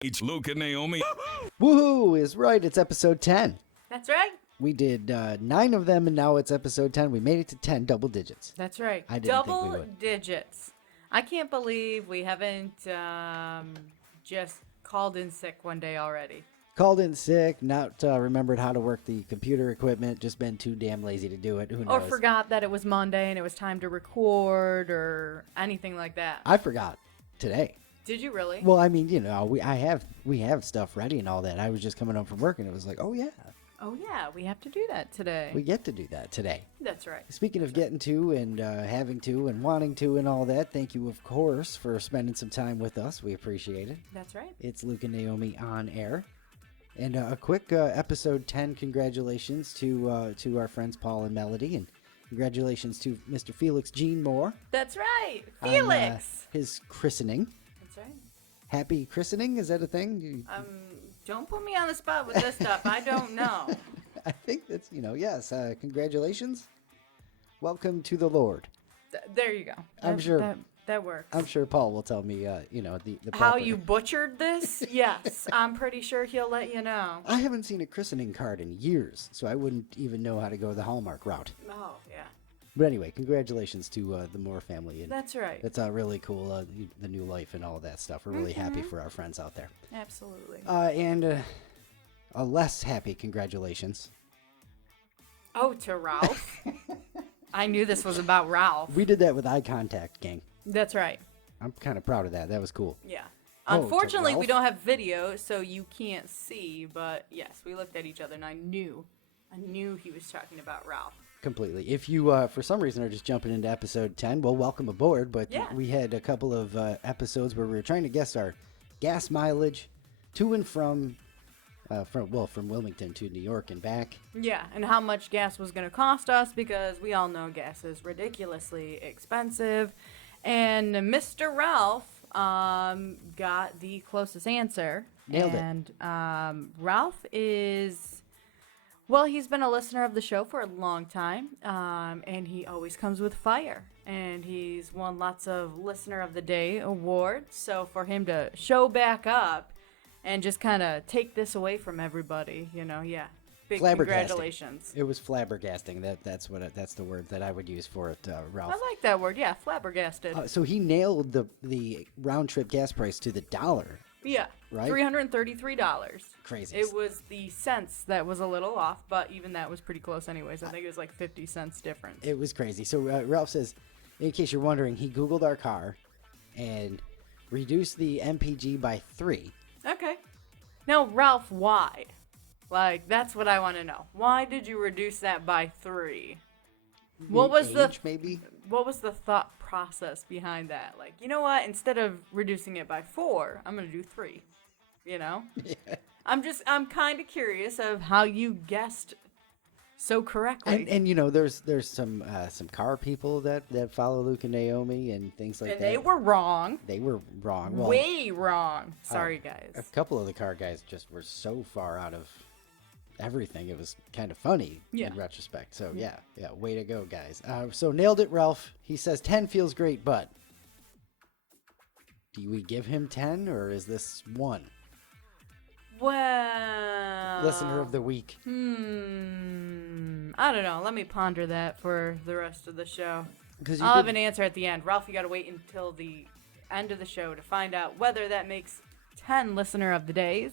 It's Luke and Naomi. Woohoo is right. It's episode 10. That's right. We did 9 of them, and now it's episode 10. We made it to 10 double digits. That's right. I didn't think we Double would. digits. I can't believe we haven't just called in sick one day already. Called in sick, not remembered how to work the computer equipment, just been too damn lazy to do it. Who knows? Or forgot that it was Monday and it was time to record or anything like that. I forgot today. Did you really? Well, I mean, we have stuff ready and all that. I was just coming home from work, and it was like, oh, yeah. Oh, yeah. We have to do that today. We get to do that today. That's right. Speaking of getting to and having to and wanting to and all that, thank you, of course, for spending some time with us. We appreciate it. That's right. It's Luke and Naomi on air. And a quick episode 10 congratulations to our friends Paul and Melody, and congratulations to Mr. Felix Gene Moore. That's right. on, Felix. his christening. That's right. Happy christening? Is that a thing? Don't put me on the spot with this stuff. I don't know. I think that's, yes. Congratulations. Welcome to the Lord. There you go. I'm sure. That works. I'm sure Paul will tell me, the How proper- you butchered this? Yes, I'm pretty sure he'll let you know. I haven't seen a christening card in years, so I wouldn't even know how to go the Hallmark route. Oh, yeah. But anyway, congratulations to the Moore family. And That's right. It's really cool, the new life and all that stuff. We're really happy for our friends out there. Absolutely. And a less happy congratulations. Oh, to Ralph? I knew this was about Ralph. We did that with eye contact, gang. That's right. I'm kind of proud of that. That was cool. Yeah. Oh, to Unfortunately, we Ralph? don't have video, so you can't see. But yes, we looked at each other, and I knew he was talking about Ralph. Completely. If you, for some reason, are just jumping into episode 10, well, welcome aboard. But Yeah. we had a couple of episodes where we were trying to guess our gas mileage to and from Wilmington to New York and back. Yeah, and how much gas was going to cost us, because we all know gas is ridiculously expensive. And Mr. Ralph got the closest answer. Nailed it. And Ralph is, well, he's been a listener of the show for a long time, and he always comes with fire. And he's won lots of Listener of the Day awards. So for him to show back up and just kind of take this away from everybody, yeah. Big Flabbergasting. congratulations. It was flabbergasting. That's the word that I would use for it, Ralph. I like that word. Yeah, flabbergasted. So he nailed the round trip gas price to the dollar. Yeah, Right? $333. Crazy. It was the cents that was a little off, but even that was pretty close anyways. I think it was like 50 cents difference. It was crazy. So Ralph says, in case you're wondering, he Googled our car and reduced the MPG by 3. Okay. Now, Ralph, why? Like, that's what I want to know. Why did you reduce that by 3? What was maybe? What was the thought process behind that? Like, you know what? Instead of reducing it by 4, I'm going to do 3. Yeah. I'm kind of curious of how you guessed so correctly. And there's some car people that follow Luke and Naomi and things like And that. they were wrong. They were wrong. Well, Way wrong. Sorry, guys. a couple of the car guys just were so far out of everything. It was kind of funny in retrospect. So yeah, way to go, guys. So nailed it, Ralph. He says 10 feels great, but do we give him 10 or is this 1? Well, Listener of the week. I don't know. Let me ponder that for the rest of the show. Because I'll have an answer at the end. Ralph, you got to wait until the end of the show to find out whether that makes 10 listener of the days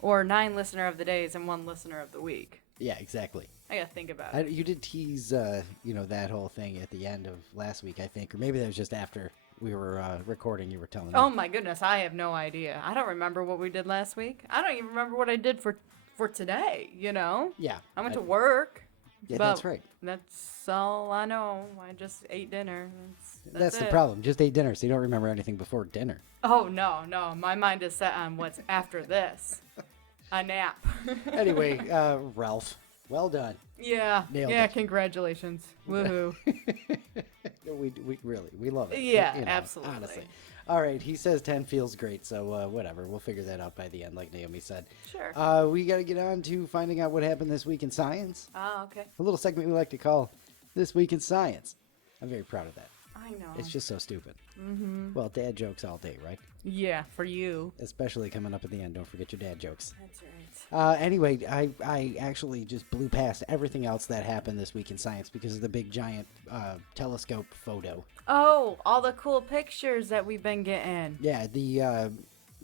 or 9 listener of the days and 1 listener of the week. Yeah, exactly. I got to think about it. You did tease, that whole thing at the end of last week, I think, or maybe that was just after we were recording. You were telling me. Oh my goodness, I have no idea. I don't remember what we did last week. I don't even remember what I did for today. Yeah, I went to work. Yeah, but that's right. That's all I know. I just ate dinner. That's the it. problem. Just ate dinner, so you don't remember anything before dinner. Oh no, my mind is set on what's after this. A nap. Anyway, Ralph, well done. Yeah. Nailed yeah. it. Congratulations. Woohoo. We love it. Yeah, absolutely. Honestly. All right, he says 10 feels great, so whatever. We'll figure that out by the end, like Naomi said. Sure. We got to get on to finding out what happened this week in science. Oh, okay. A little segment we like to call This Week in Science. I'm very proud of that. I know. It's just so stupid. Mm-hmm. Well, dad jokes all day, right? Yeah, for you. Especially coming up at the end. Don't forget your dad jokes. That's right. Anyway, I actually just blew past everything else that happened this week in science because of the big giant telescope photo. Oh, all the cool pictures that we've been getting. Yeah, the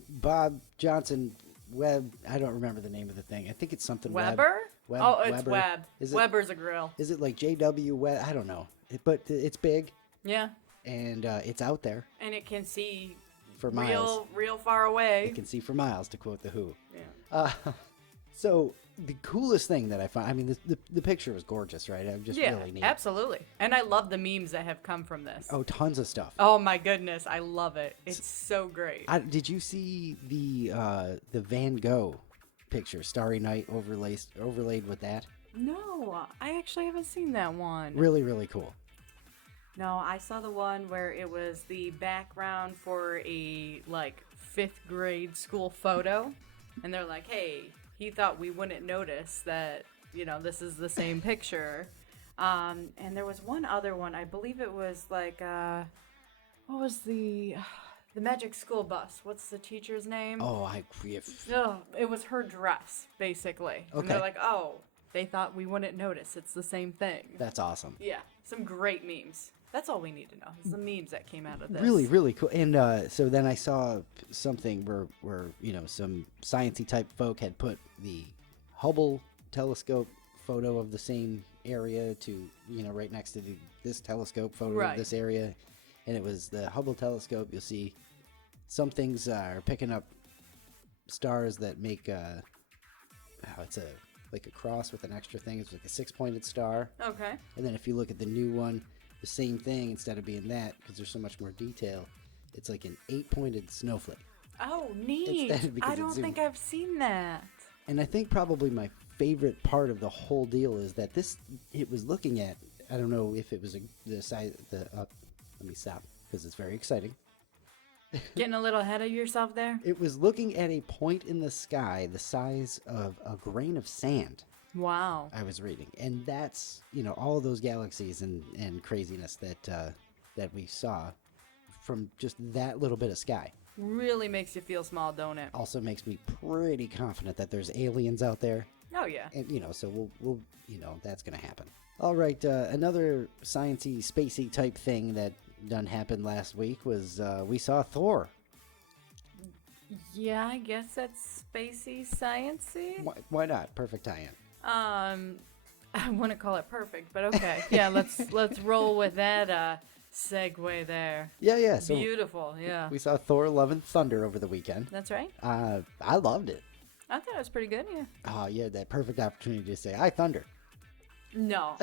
Bob Johnson Webb. I don't remember the name of the thing. I think it's something Weber? Oh, it's Weber. Webb. Is Weber's a grill. Is it like JW Webb? I don't know. But it's big. Yeah. And it's out there. And it can see for miles. Real far away. It can see for miles, to quote The Who. Yeah. So the coolest thing that I found, I mean, the picture was gorgeous, right? It was just really neat. Absolutely. And I love the memes that have come from this. Oh, tons of stuff. Oh my goodness, I love it. It's so great. Did you see the Van Gogh picture, Starry Night overlaid with that? No, I actually haven't seen that one. Really, really cool. No, I saw the one where it was the background for a, like, 5th grade school photo. And they're like, hey, he thought we wouldn't notice that, you know, this is the same picture. And there was one other one. I believe it was, like, what was the Magic School Bus? What's the teacher's name? Oh, it was her dress, basically. Okay. And they're like, oh, they thought we wouldn't notice. It's the same thing. That's awesome. Yeah, some great memes. That's all we need to know, is the memes that came out of this. Really, really cool. And so then I saw something where you know, some sciencey type folk had put the Hubble telescope photo of the same area to, you know, right next to this telescope photo of this area. And it was the Hubble telescope. You'll see some things are picking up stars that make it's like a cross with an extra thing. It's like a 6-pointed star. Okay. And then if you look at the new one, the same thing, instead of being that, because there's so much more detail, it's like an 8-pointed snowflake. Oh, neat. I don't think I've seen that. And I think probably my favorite part of the whole deal is that it was looking at, I don't know if it was the size, let me stop, because it's very exciting. Getting a little ahead of yourself there? It was looking at a point in the sky the size of a grain of sand. Wow. I was reading. And that's, you know, all of those galaxies and craziness that we saw from just that little bit of sky. Really makes you feel small, don't it? Also makes me pretty confident that there's aliens out there. Oh, yeah. And, you know, so we'll you know, that's going to happen. All right, another sciencey, spacey type thing that done happened last week was we saw Thor. Yeah, I guess that's spacey, sciencey. Why not? Perfect tie-in. I wouldn't call it perfect, but okay. Yeah, let's roll with that segue there. Yeah. So beautiful, yeah. We saw Thor: Love and Thunder over the weekend. That's right. I loved it. I thought it was pretty good, yeah. Oh, yeah, that perfect opportunity to say, I thunder. No.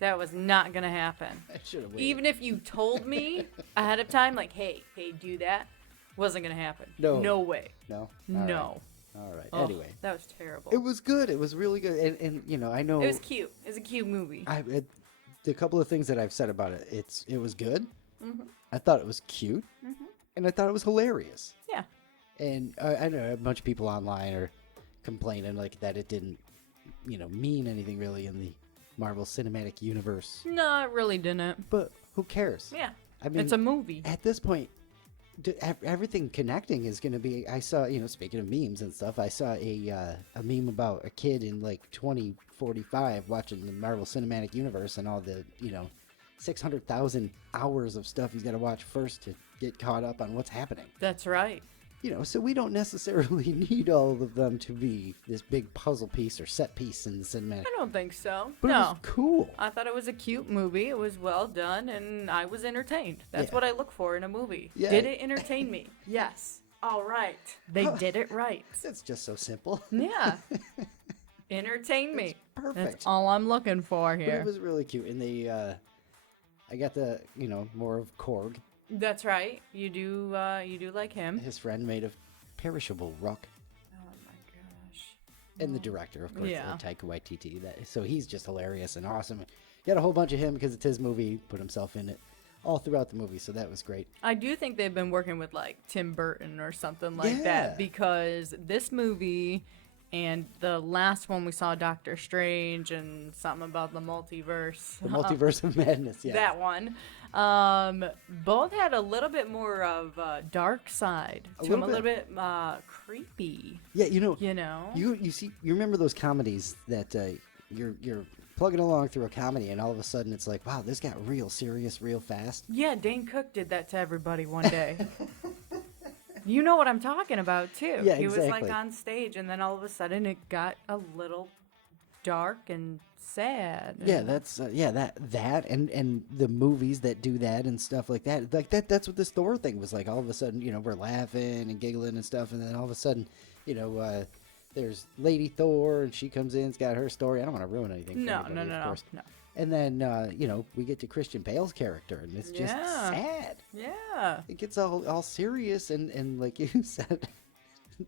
That was not going to happen. I should have waited. Even if you told me ahead of time, like, hey, do that, wasn't going to happen. No way. No? No. All right. Oh, anyway. That was terrible. It was good. It was really good. And you know, I know. It was cute. It was a cute movie. The couple of things that I've said about it, it was good. Mm-hmm. I thought it was cute. Mm-hmm. And I thought it was hilarious. Yeah. And I know a bunch of people online are complaining like that it didn't, you know, mean anything really in the Marvel Cinematic Universe. No, it really didn't. But who cares? Yeah. I mean, it's a movie. At this point, everything connecting is going to be. I saw, you know, speaking of memes and stuff, I saw a meme about a kid in like 2045 watching the Marvel Cinematic Universe and all the, you know, 600,000 hours of stuff he's got to watch first to get caught up on what's happening. That's right. You know, so we don't necessarily need all of them to be this big puzzle piece or set piece in the cinematic. I don't think so. But no. It was cool. I thought it was a cute movie. It was well done, and I was entertained. That's what I look for in a movie. Yeah. Did it entertain me? Yes. All right. They did it right. It's just so simple. Yeah. Entertain me. Perfect. That's all I'm looking for here. But it was really cute, and they, I got the, you know, more of Korg. That's right. You do like him. His friend made of perishable rock. Oh my gosh. And the director, of course, Yeah. Taika Waititi. So he's just hilarious and awesome. Got a whole bunch of him because it's his movie. Put himself in it all throughout the movie, so that was great. I do think they've been working with like Tim Burton or something like Yeah. that, because this movie And the last one we saw Doctor Strange and something about the multiverse. The Multiverse of Madness, yeah. That one. Both had a little bit more of a dark side to them, a little bit creepy. Yeah, you know. You see, you remember those comedies that you're plugging along through a comedy, and all of a sudden it's like, wow, this got real serious real fast. Yeah, Dane Cook did that to everybody one day. You know what I'm talking about, too. Yeah, he exactly. was like on stage, and then all of a sudden it got a little dark and sad. Yeah, that's that and the movies that do that and stuff like that. Like that's what this Thor thing was like. All of a sudden, we're laughing and giggling and stuff, and then all of a sudden, there's Lady Thor, and she comes in, has got her story. I don't want to ruin anything. For anybody, of course. No. And then, we get to Christian Bale's character, and it's just sad. Yeah. It gets all serious, and like you said,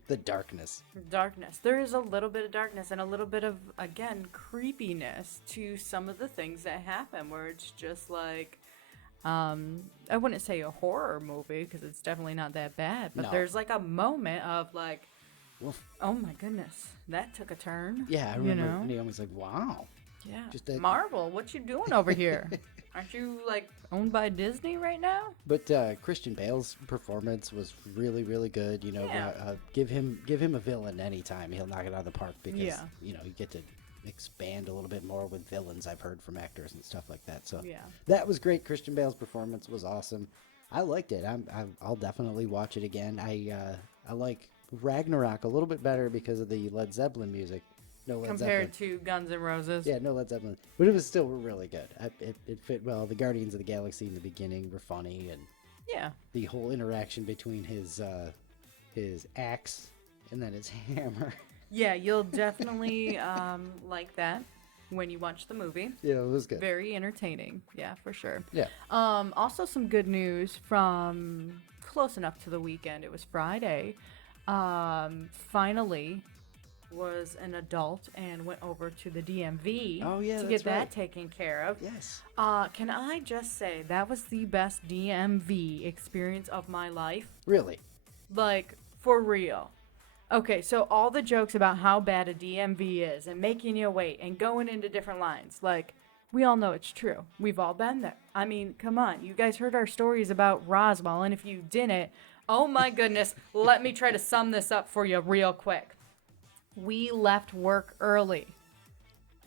the darkness. Darkness. There is a little bit of darkness and a little bit of, again, creepiness to some of the things that happen, where it's just like, I wouldn't say a horror movie, because it's definitely not that bad, but there's like a moment of like, Woof. Oh my goodness, that took a turn. Yeah, I remember Naomi's like, wow. Yeah. Just Marvel, what you doing over here? Aren't you like owned by Disney right now? But Christian Bale's performance was really, really good. Give him a villain anytime, he'll knock it out of the park, because you get to expand a little bit more with villains. I've heard from actors and stuff like that. So that was great. Christian Bale's performance was awesome. I liked it. I'll definitely watch it again. I like Ragnarok a little bit better because of the Led Zeppelin music. No Led Compared Zeppelin. to Guns N' Roses. Yeah, no Led Zeppelin. But it was still really good. It fit well. The Guardians of the Galaxy in the beginning were funny, and the whole interaction between his axe and then his hammer. Yeah, you'll definitely like that when you watch the movie. Yeah, it was good. Very entertaining. Yeah, for sure. Yeah. Also some good news from close enough to the weekend. It was Friday. Finally was an adult and went over to the DMV to get that taken care of. Yes. Can I just say that was the best DMV experience of my life? Really? Like, for real. Okay, so all the jokes about how bad a DMV is and making you wait and going into different lines, like, we all know it's true. We've all been there. I mean, come on. You guys heard our stories about Roswell, and if you didn't, oh my goodness, let me try to sum this up for you real quick. We left work early.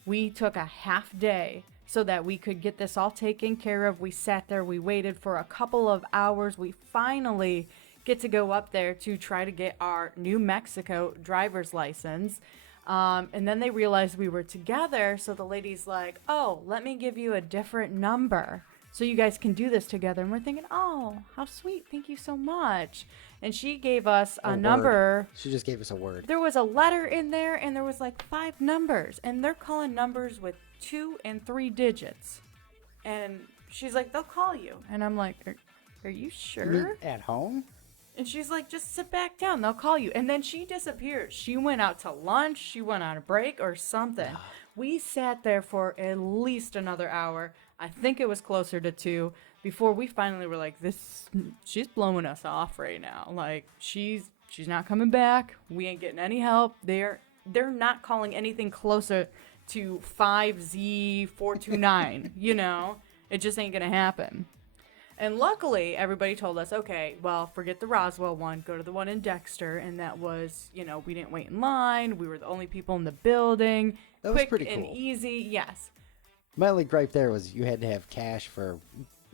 We took a half day so that we could get this all taken care of. We sat there, we waited for a couple of hours. We finally get to go up there to try to get our New Mexico driver's license. And then they realized we were together, so the lady's like, oh, let me give you a different number so you guys can do this together. And we're thinking, oh, how sweet. Thank you so much. And she gave us a number. She just gave us a word. There was a letter in there, and there was like 5 numbers. And they're calling numbers with 2 and 3 digits. And she's like, they'll call you. And I'm like, are you sure? You mean at home? And she's like, just sit back down. They'll call you. And then she disappeared. She went out to lunch. She went on a break or something. We sat there for at least another hour. I think it was closer to 2 before we finally were like, she's blowing us off right now. Like, she's not coming back. We ain't getting any help. They're not calling anything closer to 5Z429, It just ain't going to happen. And luckily, everybody told us, okay, well, forget the Roswell one. Go to the one in Dexter. And that was, we didn't wait in line. We were the only people in the building. That was pretty cool. Quick and easy, yes. My only gripe there was you had to have cash for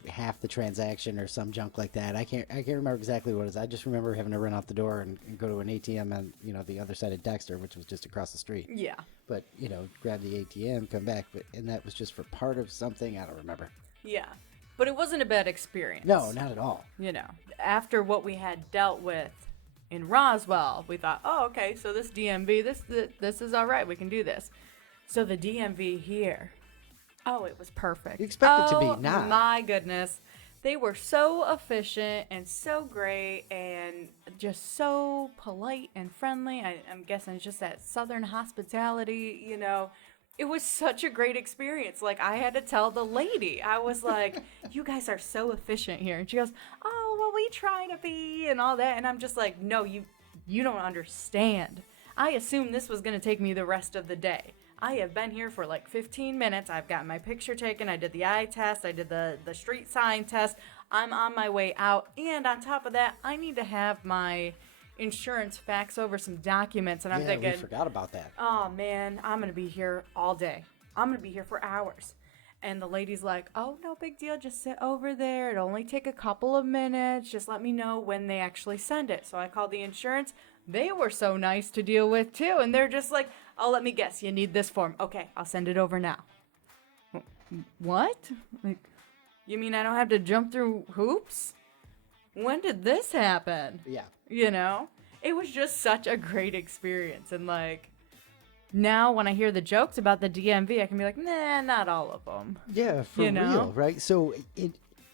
half the transaction or some junk like that. I can't remember exactly what it is. I just remember having to run out the door and go to an ATM on the other side of Dexter, which was just across the street. Yeah. But grab the ATM, come back, and that was just for part of something. I don't remember. Yeah, but it wasn't a bad experience. No, not at all. After what we had dealt with in Roswell, we thought, oh, okay, so this DMV, this is all right. We can do this. So the DMV here. Oh, it was perfect. You expect it to be not. Oh, my goodness. They were so efficient and so great and just so polite and friendly. I'm guessing it's just that Southern hospitality, It was such a great experience. Like, I had to tell the lady. I was like, you guys are so efficient here. And she goes, oh, well, we try to be and all that. And I'm just like, no, you don't understand. I assumed this was going to take me the rest of the day. I have been here for like 15 minutes. I've got my picture taken. I did the eye test. I did the street sign test. I'm on my way out. And on top of that, I need to have my insurance fax over some documents. And I'm thinking, we forgot about that. oh man, I'm going to be here all day. I'm going to be here for hours. And the lady's like, oh, no big deal. Just sit over there. It'll only take a couple of minutes. Just let me know when they actually send it. So I called the insurance. They were so nice to deal with, too. And they're just like, oh, let me guess. You need this form. Okay, I'll send it over now. What? Like, you mean I don't have to jump through hoops? When did this happen? Yeah. You know? It was just such a great experience. And, like, now when I hear the jokes about the DMV, I can be like, nah, not all of them. Yeah, for real, right? So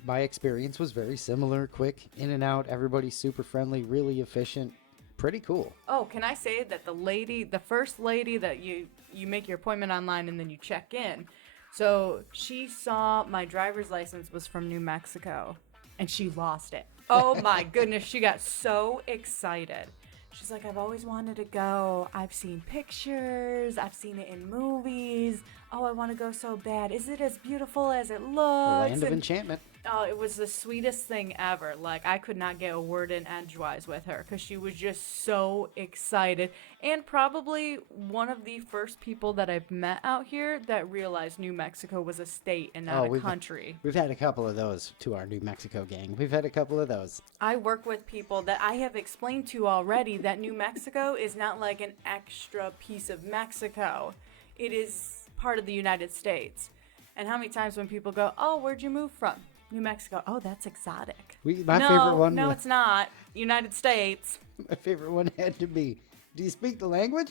my experience was very similar, quick, in and out, everybody super friendly, really efficient, pretty cool. Oh, can I say that the first lady that you make your appointment online and then you check in, so she saw my driver's license was from New Mexico and she lost it. Oh my goodness, she got so excited. She's like, I've always wanted to go. I've seen pictures. I've seen it in movies. Oh, I want to go so bad. Is it as beautiful as it looks? Land of enchantment. Oh, it was the sweetest thing ever. Like, I could not get a word in edgewise with her because she was just so excited. And probably one of the first people that I've met out here that realized New Mexico was a state and not a country. We've had a couple of those to our New Mexico gang. We've had a couple of those. I work with people that I have explained to already that New Mexico is not like an extra piece of Mexico. It is part of the United States. And how many times when people go, oh, where'd you move from? New Mexico. Oh, that's exotic. My favorite one. No, it's not. United States. My favorite one had to be, do you speak the language?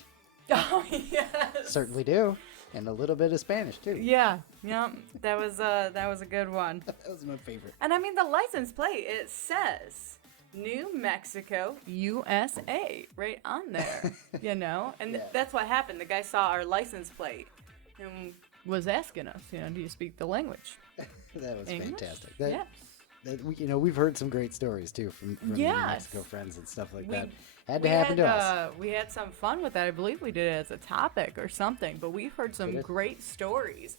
Oh, yes. Certainly do. And a little bit of Spanish, too. Yeah. Yep. That was a good one. That was my favorite. And I mean, the license plate, it says New Mexico, USA, right on there, you know? And Yeah. That's what happened. The guy saw our license plate and was asking us, do you speak the language? That was English? fantastic. Yes. We've heard some great stories, too, from New Mexico friends and stuff like that. Had to happen to us. We had some fun with that. I believe we did it as a topic or something, but we've heard some great stories.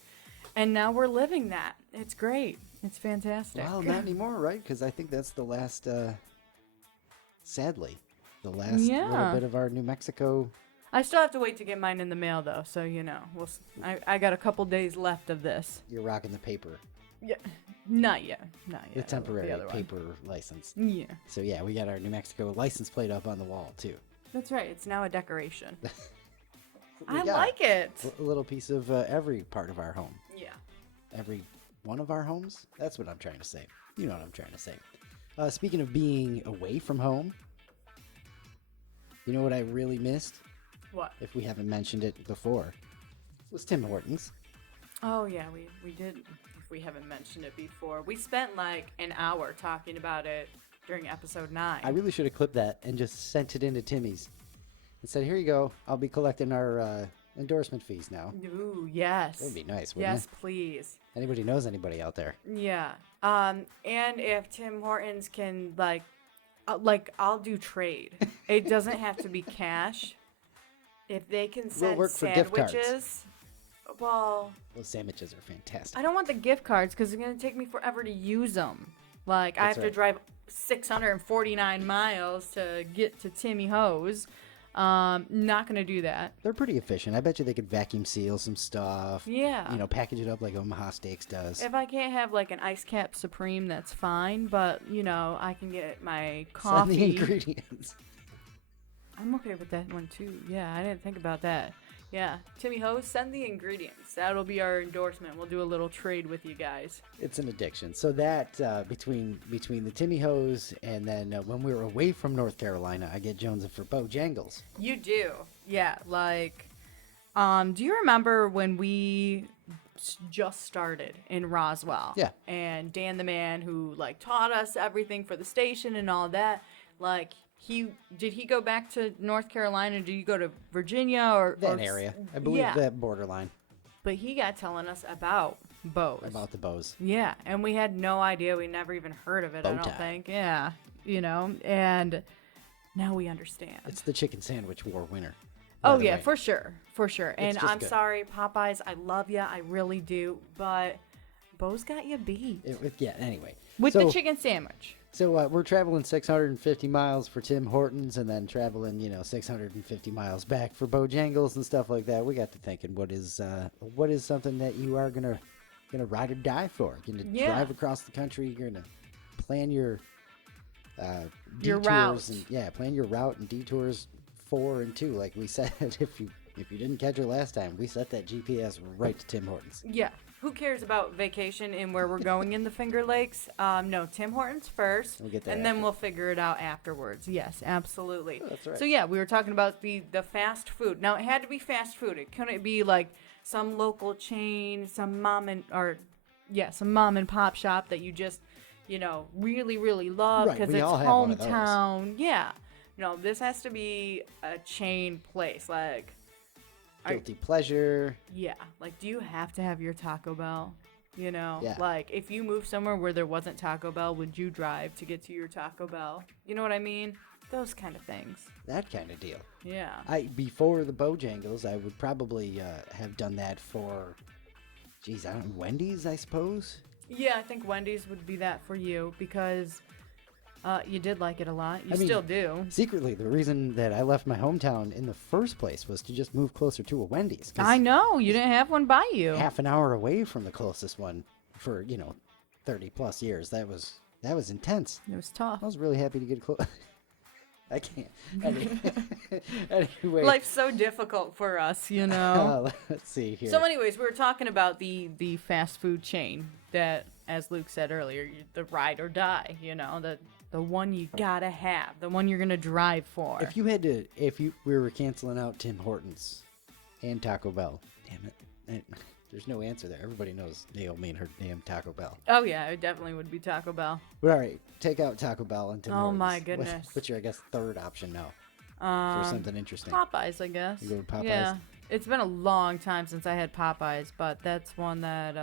And now we're living that. It's great. It's fantastic. Well, not anymore, right? Because I think that's the last, sadly, the last little bit of our New Mexico. I still have to wait to get mine in the mail, though, so, I got a couple days left of this. You're rocking the paper. Yeah, not yet. The temporary paper license. Yeah. So, yeah, we got our New Mexico license plate up on the wall, too. That's right. It's now a decoration. I like it. A little piece of every part of our home. Yeah. Every one of our homes? That's what I'm trying to say. You know what I'm trying to say. Speaking of being away from home, you know what I really missed? What? If we haven't mentioned it before, was Tim Hortons. Oh, yeah, we did. If we haven't mentioned it before. We spent like an hour talking about it during episode 9. I really should have clipped that and just sent it into Timmy's and said, here you go. I'll be collecting our endorsement fees now. Ooh, yes. That would be nice, wouldn't Yes, please. Anybody knows anybody out there? Yeah. And if Tim Hortons can, I'll do trade. It doesn't have to be cash. If they can send work for gift cards. sandwiches, well, Those sandwiches are fantastic. I don't want the gift cards because it's going to take me forever to use them. Like, I have to drive 649 miles to get to Timmy Ho's. Not going to do that. They're pretty efficient. I bet you they could vacuum seal some stuff. Yeah. Package it up like Omaha Steaks does. If I can't have, like, an Ice Cap Supreme, that's fine. But, I can get my coffee. Send the ingredients. I'm okay with that one, too. Yeah, I didn't think about that. Yeah, Timmy Ho's, send the ingredients. That'll be our endorsement. We'll do a little trade with you guys. It's an addiction. So that, between the Timmy Ho's and then when we were away from North Carolina, I get jonesing for Bojangles. You do. Yeah, do you remember when we just started in Roswell? Yeah. And Dan the man who, taught us everything for the station and all that, did he go back to North Carolina? Did he go to Virginia or that area? I believe that borderline. But he got telling us about bows. About the bows. Yeah, and we had no idea. We never even heard of it, I don't think. Yeah, and now we understand. It's the chicken sandwich war winner. Oh the yeah, way. for sure, for sure. And just I'm good. sorry, Popeyes. I love ya, I really do. But Bo's got you beat Yeah. Anyway, with so, the chicken sandwich. So we're traveling 650 miles for Tim Hortons, and then traveling 650 miles back for Bojangles and stuff like that. We got to thinking, what is something that you are gonna ride or die for? You're gonna Yeah. drive across the country. You're gonna plan your Your detours route. and plan your route and detours 4 and 2, like we said. If you didn't catch it last time, we set that GPS right to Tim Hortons. Yeah. Who cares about vacation and where we're going in the Finger Lakes? No, Tim Hortons first, We'll get there and then after. we'll figure it out afterwards. Yes, absolutely. Oh, that's right. So yeah, we were talking about the fast food. Now it had to be fast food. It couldn't be like some local chain, some mom and pop shop that you just really really love Right, because we it's all have one of those. hometown. Yeah. No, this has to be a chain place. Like, Guilty pleasure. yeah, like, do you have to have your Taco Bell? Yeah. Like, if you move somewhere where there wasn't Taco Bell, would you drive to get to your Taco Bell? You know what I mean? Those kind of things. That kind of deal. Yeah. Before the Bojangles, I would probably have done that for, Wendy's, I suppose. Yeah, I think Wendy's would be that for you because you did like it a lot. You I mean, still do. Secretly, the reason that I left my hometown in the first place was to just move closer to a Wendy's. 'Cause I know. You didn't have one by you. half an hour away from the closest one for 30 plus years. That was intense. It was tough. I was really happy to get close. I can't. Anyway, Life's so difficult for us, let's see here. So, anyways, we were talking about the fast food chain that, as Luke said earlier, the ride or die. The one you gotta have, the one you're gonna drive for. If we were canceling out Tim Hortons and Taco Bell, damn it, there's no answer there. Everybody knows Naomi and her damn Taco Bell. Oh yeah, it definitely would be Taco Bell. But all right, take out Taco Bell and Tim Hortons. Oh my goodness. What's your, I guess, third option now for something interesting? Popeyes, I guess. You go with Popeyes? Yeah, it's been a long time since I had Popeyes, but that's one that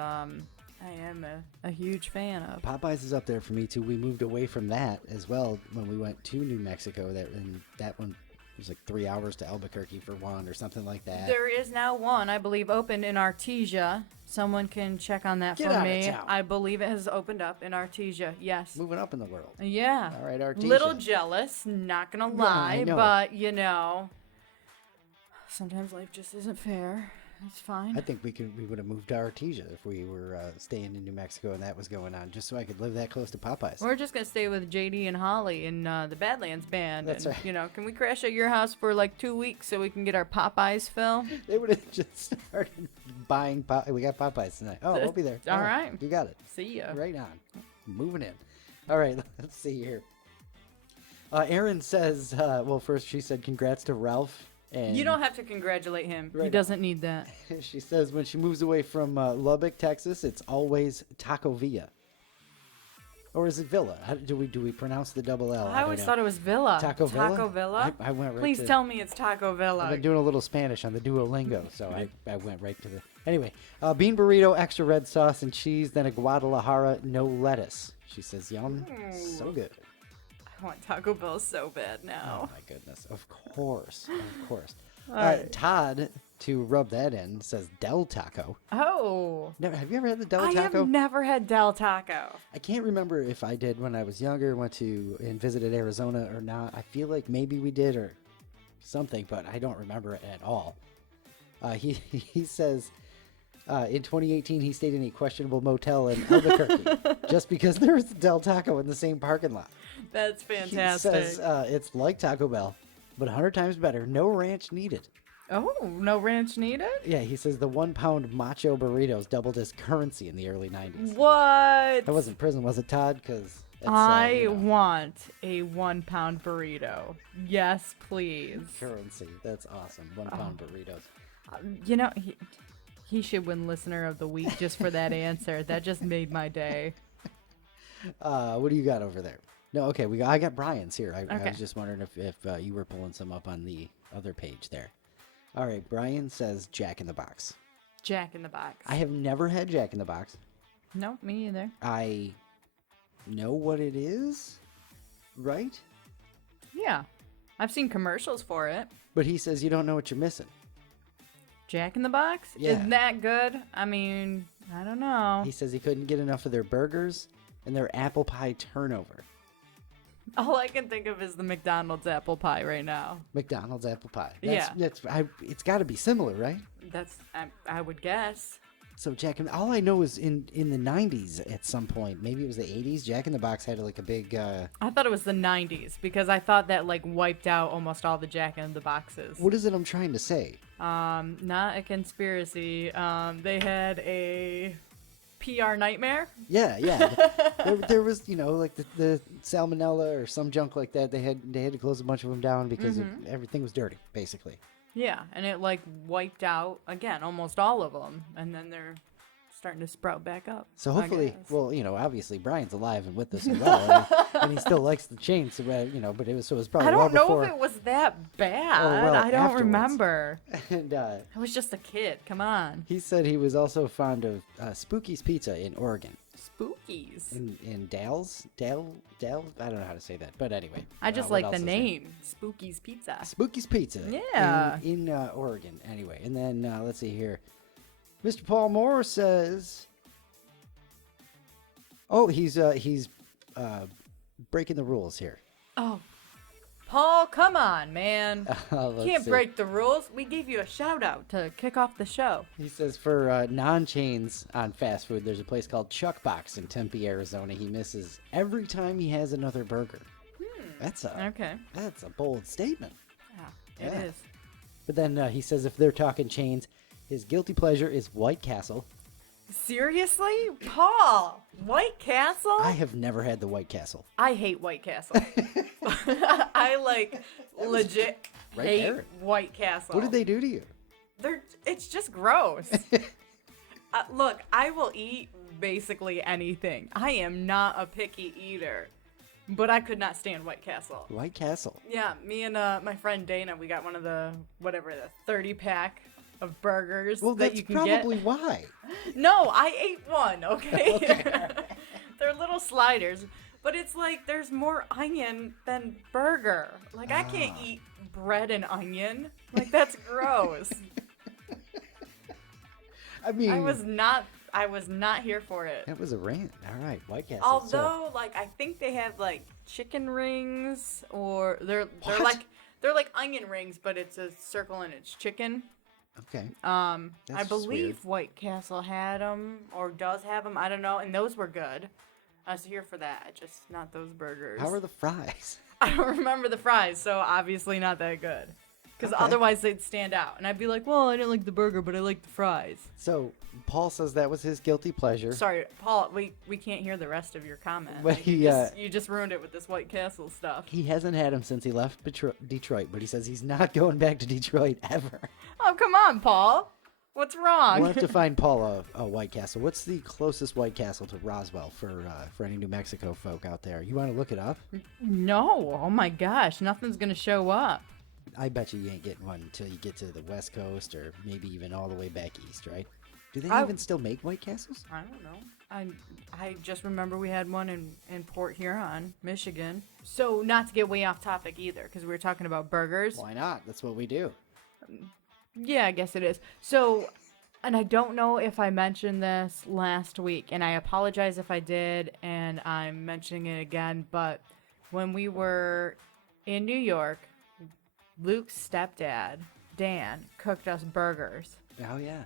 I am a huge fan of. Popeyes is up there for me too. We moved away from that as well when we went to New Mexico. That one was like 3 hours to Albuquerque for one or something like that. There is now one, I believe, open in Artesia. Someone can check on that Get for out of me. town. I believe it has opened up in Artesia. Yes. Moving up in the world. Yeah. All right, Artesia. Little jealous, not gonna Yeah, I lie, know. but sometimes life just isn't fair. It's fine. I think we would have moved to Artesia if we were staying in New Mexico and that was going on, just so I could live that close to Popeyes. We're just gonna stay with JD and Holly in the Badlands band. That's and, right. Can we crash at your house for like 2 weeks so we can get our Popeyes fill? They would have just started buying we got Popeyes tonight. Oh, we'll be there. All Oh, right. You got it. See ya. Right on. Moving in. All right, let's see here. Erin says, well, first she said congrats to Ralph. And You don't have to congratulate him. Right He on. doesn't need that. she says when she moves away from Lubbock, Texas, it's always Taco Villa. Or is it Villa? Do we pronounce the double L? I always thought it was Villa. Taco Villa? Taco Villa? I went right Please to... tell me it's Taco I've Villa. been doing a little Spanish on the Duolingo, so I went right to the... Anyway, bean burrito, extra red sauce and cheese, then a Guadalajara, no lettuce. She says, yum, so good. I want Taco Bell so bad Oh, now. my goodness. Of course. Of course. All right. Todd, to rub that in, says Del Taco. Oh. Have you ever had the Del I Taco? have never had Del Taco. I can't remember if I did when I was younger, went to and visited Arizona or not. I feel like maybe we did or something, but I don't remember it at all. He says in 2018 he stayed in a questionable motel in Albuquerque just because there was Del Taco in the same parking lot. That's He fantastic. says it's like Taco Bell, but 100 times better. No ranch needed. Oh, no ranch needed? Yeah, he says the 1 pound macho burritos doubled as currency in the early 90s. What? That wasn't prison, was it, Todd? Because I want a 1 pound burrito. Yes, please. currency. That's awesome. 1 pound burritos. He should win Listener of the Week just for that answer. That just made my day. What do you got over there? No, okay. I got Brian's here. I Okay. was just wondering if you were pulling some up on the other page there. All right, Brian says Jack in the Box. Jack in the Box. I have never had Jack in the Box. No, me either. I know what it is, right? Yeah. I've seen commercials for it. But he says you don't know what you're missing. Jack in the Box? Yeah. Isn't that good? I mean, I don't know. He says he couldn't get enough of their burgers and their apple pie turnover. All I can think of is the McDonald's apple pie right now. McDonald's apple pie. Yeah. It's got to be similar, right? I would guess. So all I know is in the 90s at some point, maybe it was the 80s, Jack in the Box had like a big... I thought it was the 90s because I thought that like wiped out almost all the Jack in the Boxes. What is it I'm trying to say? Not a conspiracy. They had a PR nightmare. Yeah. there was, like the salmonella or some junk like that. They had to close a bunch of them down because everything was dirty, basically. Yeah, and it like wiped out again almost all of them, and then they're starting to sprout back up. So hopefully, well, obviously Brian's alive and with us as well, and he still likes the chain. So but it was probably. I don't know before. if it was that bad. I don't afterwards. remember. And I was just a kid. Come on. he said he was also fond of Spooky's Pizza in Oregon. Spookies. In Dale. I don't know how to say that, but anyway. I just what like the else is there? name, Spooky's Pizza. Spooky's Pizza. Yeah. In Oregon. Anyway, and then let's see here. Mr. Paul Moore says, "Oh, he's breaking the rules here." Oh, Paul, come on, man. Let's Can't see. break the rules. We gave you a shout out to kick off the show. He says for non-chains on fast food, there's a place called Chuck Box in Tempe, Arizona. He misses every time he has another burger. That's a bold statement. Yeah, it is. But then he says if they're talking chains, his guilty pleasure is White Castle. Seriously? Paul, White Castle? I have never had the White Castle. I hate White Castle. I legit right hate there. White Castle. What did they do to you? It's just gross. Look, I will eat basically anything. I am not a picky eater, but I could not stand White Castle. White Castle. Yeah, me and my friend Dana, we got one of the 30-pack of burgers Well, that that's you can get. probably why. No, I ate one, okay? Okay. They're little sliders, but it's like there's more onion than burger. Like, I can't eat bread and onion. Like, that's gross. I mean, I was not here for it. that was a rant. All right, White Castle. Although, I think they have chicken rings, or they're What? like onion rings, but it's a circle and it's chicken. Okay. I That's just believe weird. White Castle had them or does have them. I don't know, and those were good. I was here for that, just not those burgers. How are the fries? I don't remember the fries, so obviously not that good. Because Okay. otherwise they'd stand out, and I'd be like, "Well, I didn't like the burger, but I liked the fries." So Paul says that was his guilty pleasure. Sorry, Paul. We can't hear the rest of your comment. But you just ruined it with this White Castle stuff. He hasn't had him since he left Detroit, but he says he's not going back to Detroit ever. Oh, come on, Paul. What's wrong? We'll have to find Paul a White Castle. What's the closest White Castle to Roswell for any New Mexico folk out there? You want to look it up? No. Oh my gosh, nothing's gonna show up. I bet you ain't getting one until you get to the West Coast or maybe even all the way back east, right? Do they even still make White Castles? I don't know. I just remember we had one in Port Huron, Michigan. So not to get way off topic either, because we were talking about burgers. Why not? That's what we do. Yeah, I guess it is. So, and I don't know if I mentioned this last week, and I apologize if I did, and I'm mentioning it again, but when we were in New York, Luke's stepdad, Dan, cooked us burgers. Oh, yeah.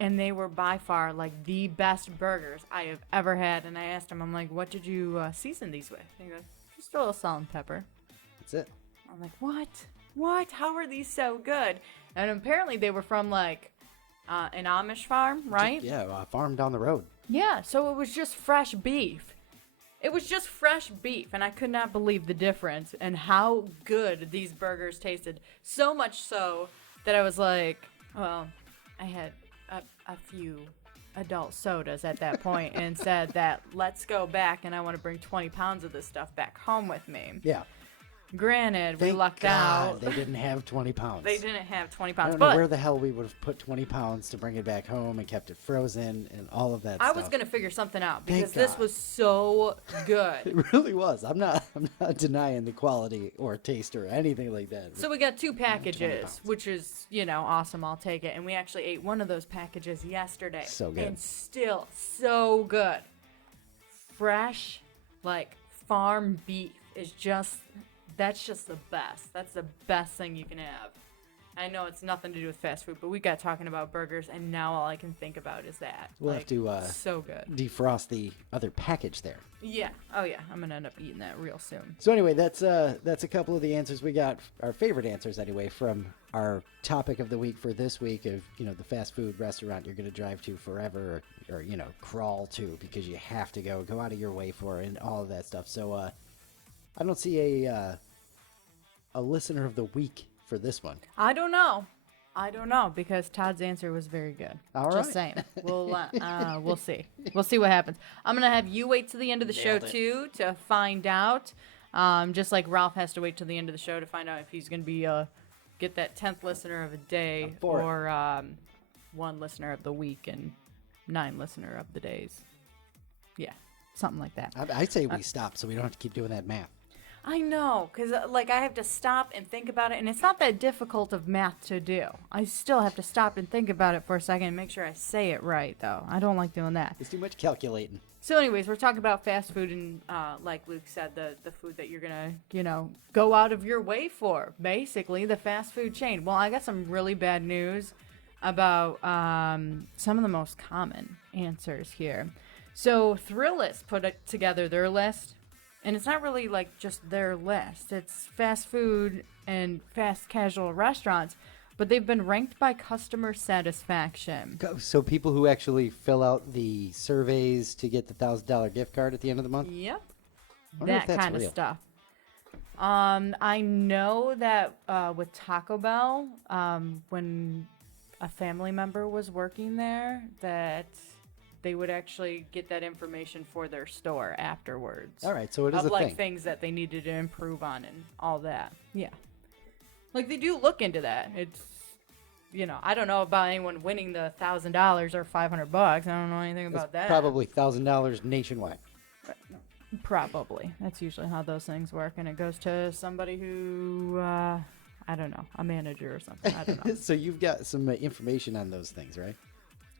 And they were by far the best burgers I have ever had. And I asked him, I'm like, what did you season these with? And he goes, just a little salt and pepper. That's it. I'm like, what? What? How are these so good? And apparently they were from an Amish farm, right? Yeah, a farm down the road. Yeah, so it was just fresh beef. It was just fresh beef, and I could not believe the difference and how good these burgers tasted. So much so that I was like, well, I had a few adult sodas at that point and said that let's go back and I want to bring 20 pounds of this stuff back home with me. Yeah. Granted, we Thank lucked God out. they didn't have 20 pounds. They didn't have 20 I pounds. don't know But where the hell we would have put 20 pounds to bring it back home and kept it frozen and all of that I stuff. was going to figure something out Thank because this God. was so good. It really was. I'm not denying the quality or taste or anything like that. So we got 2 packages, pounds. which is, awesome. I'll take it. And we actually ate one of those packages yesterday. So good. And still so good. Fresh, like farm beef is that's just the best. That's the best thing you can have. I know it's nothing to do with fast food, but we got talking about burgers, and now all I can think about is that. We'll have to so good. defrost the other package there. Yeah. Oh yeah. I'm gonna end up eating that real soon. So anyway, that's a couple of the answers we got, our favorite answers anyway, from our topic of the week for this week of, the fast food restaurant you're going to drive to forever or crawl to because you have to go out of your way for it and all of that stuff. So I don't see a listener of the week for this one. I don't know because Todd's answer was very good. All Just right. saying. We'll see. We'll see what happens. I'm gonna have you wait till the end of the show Nailed it. too to find out. Just like Ralph has to wait till the end of the show to find out if he's gonna be get that 10th listener of the day I'm for it. or 1 listener of the week and 9 listener of the days. Yeah, something like that. I say we stop so we don't have to keep doing that math. I know, because I have to stop and think about it, and it's not that difficult of math to do. I still have to stop and think about it for a second and make sure I say it right, though. I don't like doing that. It's too much calculating. So anyways, we're talking about fast food and, like Luke said, the food that you're going to, go out of your way for, basically, the fast food chain. Well, I got some really bad news about some of the most common answers here. So Thrillist put together their list. And it's not really like just their list. It's fast food and fast casual restaurants, but they've been ranked by customer satisfaction. So people who actually fill out the surveys to get the $1,000 gift card at the end of the month? Yep. Wonder if That that's kind of real. stuff. I know that with Taco Bell, when a family member was working there, that they would actually get that information for their store afterwards. All right, so it is of a like thing. things that they needed to improve on and all that. Yeah. Like they do look into that. It's I don't know about anyone winning the $1,000 or $500. I don't know anything about that. Probably $1,000 nationwide. Probably. That's usually how those things work, and it goes to somebody who I don't know, a manager or something. I don't know. So you've got some information on those things, right?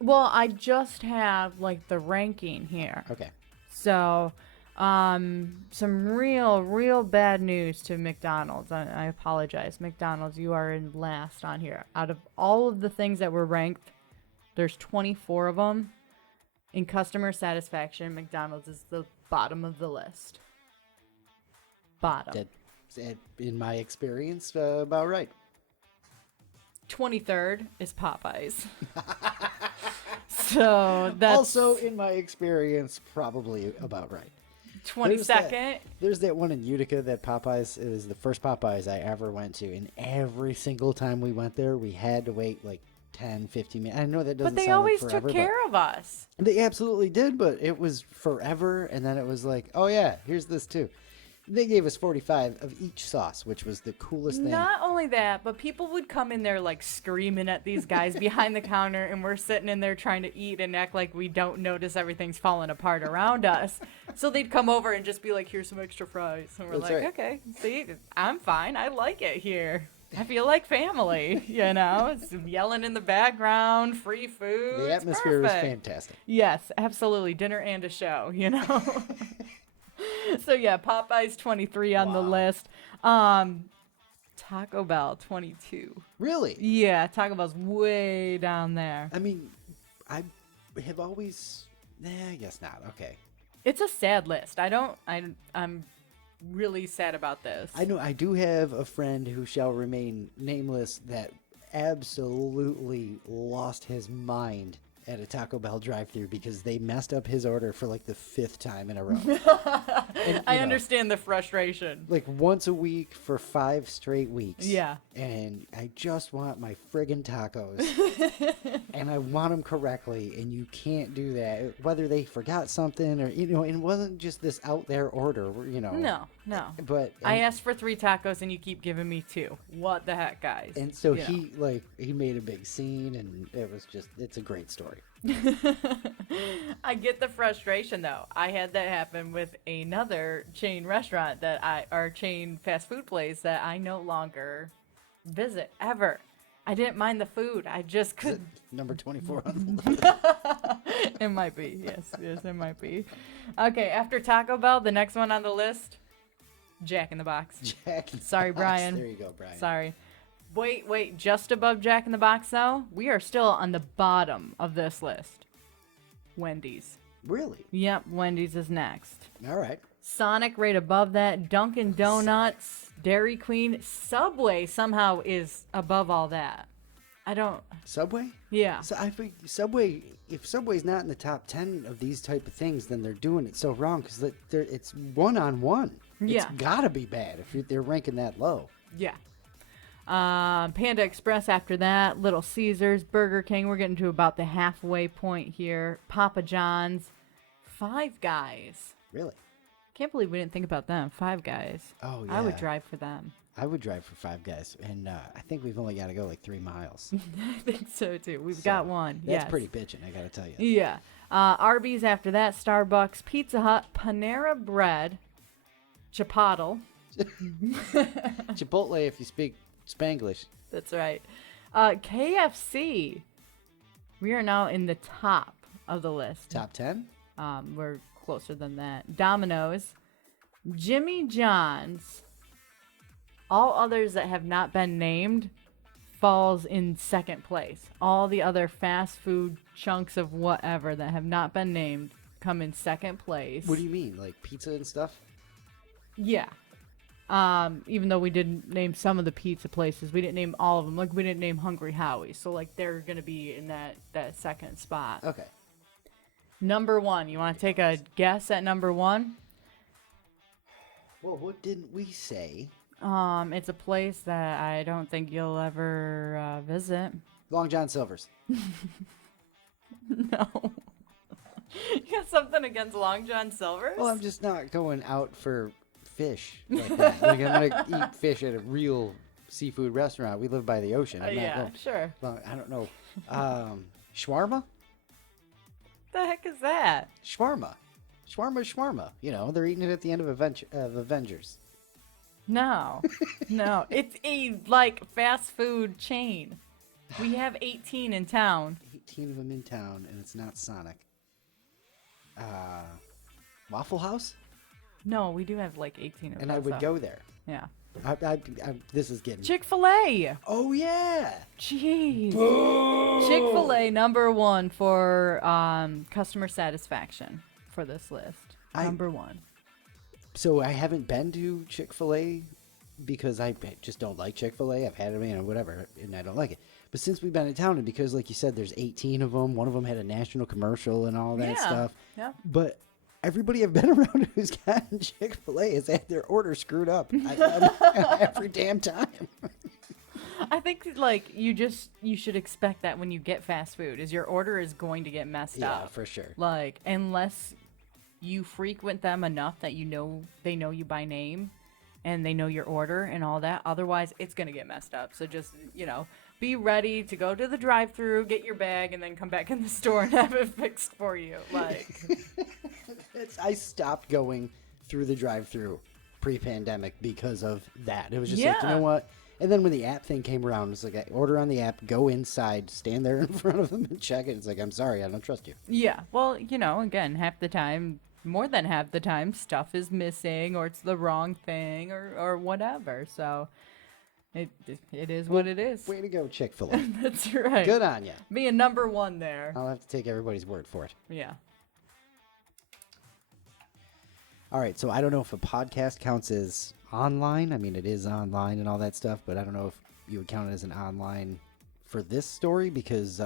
Well, I just have like the ranking here. Okay. So, some real bad news to McDonald's. I apologize. McDonald's, you are in last on here. Out of all of the things that were ranked, there's 24 of them. In customer satisfaction, McDonald's is the bottom of the list. Bottom. In my experience, about right. 23rd is Popeyes. So that's Also, in my experience, probably about right. 22nd. There's that one in Utica that Popeyes, it was the first Popeyes I ever went to, and every single time we went there, we had to wait like 10, 15 minutes. I know that doesn't But they sound always like forever, took care of us. They absolutely did, but it was forever, and then it was like, oh yeah, here's this too. They gave us 45 of each sauce, which was the coolest thing. Not only that, but people would come in there like screaming at these guys behind the counter, and we're sitting in there trying to eat and act like we don't notice everything's falling apart around us. So they'd come over and just be like, here's some extra fries. And we're That's like, right. okay, see, I'm fine. I like it here. I feel like family, It's yelling in the background, free food. The It's atmosphere was perfect. fantastic. Yes, absolutely. Dinner and a show, So yeah, Popeye's 23 on the Wow. list. Taco Bell 22. Really? Yeah, Taco Bell's way down there. I mean, I have always... I guess not. Okay. It's a sad list. I'm really sad about this. I know I do have a friend who shall remain nameless that absolutely lost his mind at a Taco Bell drive-thru because they messed up his order for like the 5th time in a row. And, I understand the frustration. Like once a week for 5 straight weeks. Yeah. And I just want my friggin' tacos. And I want them correctly, and you can't do that. Whether they forgot something or, it wasn't just this out there order, No. But I asked for 3 tacos and you keep giving me 2. What the heck, guys? And so he made a big scene, and it's a great story. I get the frustration though. I had that happen with another chain restaurant or chain fast food place that I no longer visit ever. I didn't mind the food. I just couldn't. Number 24 on the list. It might be. Yes, it might be. Okay, after Taco Bell, the next one on the list, Jack in the Box. Jack in the Sorry, Box. Brian. There you go, Brian. Sorry. Wait, just above Jack in the Box, though, we are still on the bottom of this list. Wendy's. Really? Yep, Wendy's is next. All right. Sonic right above that. Dunkin' Donuts, Dairy Queen. Subway somehow is above all that. I don't... Subway? Yeah. So I think Subway, if Subway's not in the top 10 of these type of things, then they're doing it so wrong because it's one-on-one. Yeah. It's got to be bad if they're ranking that low. Yeah. Panda Express after that, Little Caesars, Burger King. We're getting to about the halfway point here. Papa John's, Five Guys. Really? Can't believe we didn't think about them. Five Guys. Oh, yeah. I would drive for them. I would drive for Five Guys, and I think we've only got to go like 3 miles. I think so, too. We've got one. That's yes. pretty bitchin', I got to tell you. Yeah. Arby's after that, Starbucks, Pizza Hut, Panera Bread, Chipotle. Chipotle if you speak Spanglish. That's right. KFC. We are now in the top of the list. Top 10? We're closer than that. Domino's, Jimmy John's. All others that have not been named falls in second place. All the other fast food chunks of whatever that have not been named come in second place. What do you mean? Like pizza and stuff? Yeah. Even though we didn't name some of the pizza places, we didn't name all of them. Like, we didn't name Hungry Howie's. So, like, they're going to be in that second spot. Okay. Number 1. You want to take a guess at number 1? Well, what didn't we say? It's a place that I don't think you'll ever visit. Long John Silver's. No. You got something against Long John Silver's? Well, I'm just not going out for fish like that. Like, I'm going to eat fish at a real seafood restaurant. We live by the ocean. I'm not yeah, going, sure. well, I don't know. Shawarma? The heck is that? Shawarma. Shawarma. You know, they're eating it at the end of Avengers. No. No. It's a, like, fast food chain. We have 18 in town. 18 of them in town, and it's not Sonic. Waffle House? No, we do have, like, 18 of And those. I would go there. Yeah. This is getting... Chick-fil-A. Oh, yeah. Jeez. Boo! Chick-fil-A, number 1 for customer satisfaction for this list. Number 1. So I haven't been to Chick-fil-A because I just don't like Chick-fil-A. I've had it, whatever, and I don't like it. But since we've been in town, and because, like you said, there's 18 of them, one of them had a national commercial and all that stuff. Yeah. But everybody I've been around who's gotten Chick-fil-A has had their order screwed up every damn time. I think, like, you should expect that when you get fast food, is your order is going to get messed up. Yeah, for sure. Like, unless you frequent them enough that they know you by name and they know your order and all that. Otherwise, it's going to get messed up. So just, be ready to go to the drive-thru, get your bag, and then come back in the store and have it fixed for you. Like, I stopped going through the drive-thru pre-pandemic because of that. It was just like, you know what? And then when the app thing came around, it's like I order on the app, go inside, stand there in front of them and check it. It's like, I'm sorry, I don't trust you. Yeah. Well, again, more than half the time, stuff is missing or it's the wrong thing or whatever. So it is what it is. Way to go, Chick-fil-A. That's right. Good on you. Being number 1 there. I'll have to take everybody's word for it. Yeah. All right, so I don't know if a podcast counts as online. I mean, it is online and all that stuff, but I don't know if you would count it as an online for this story because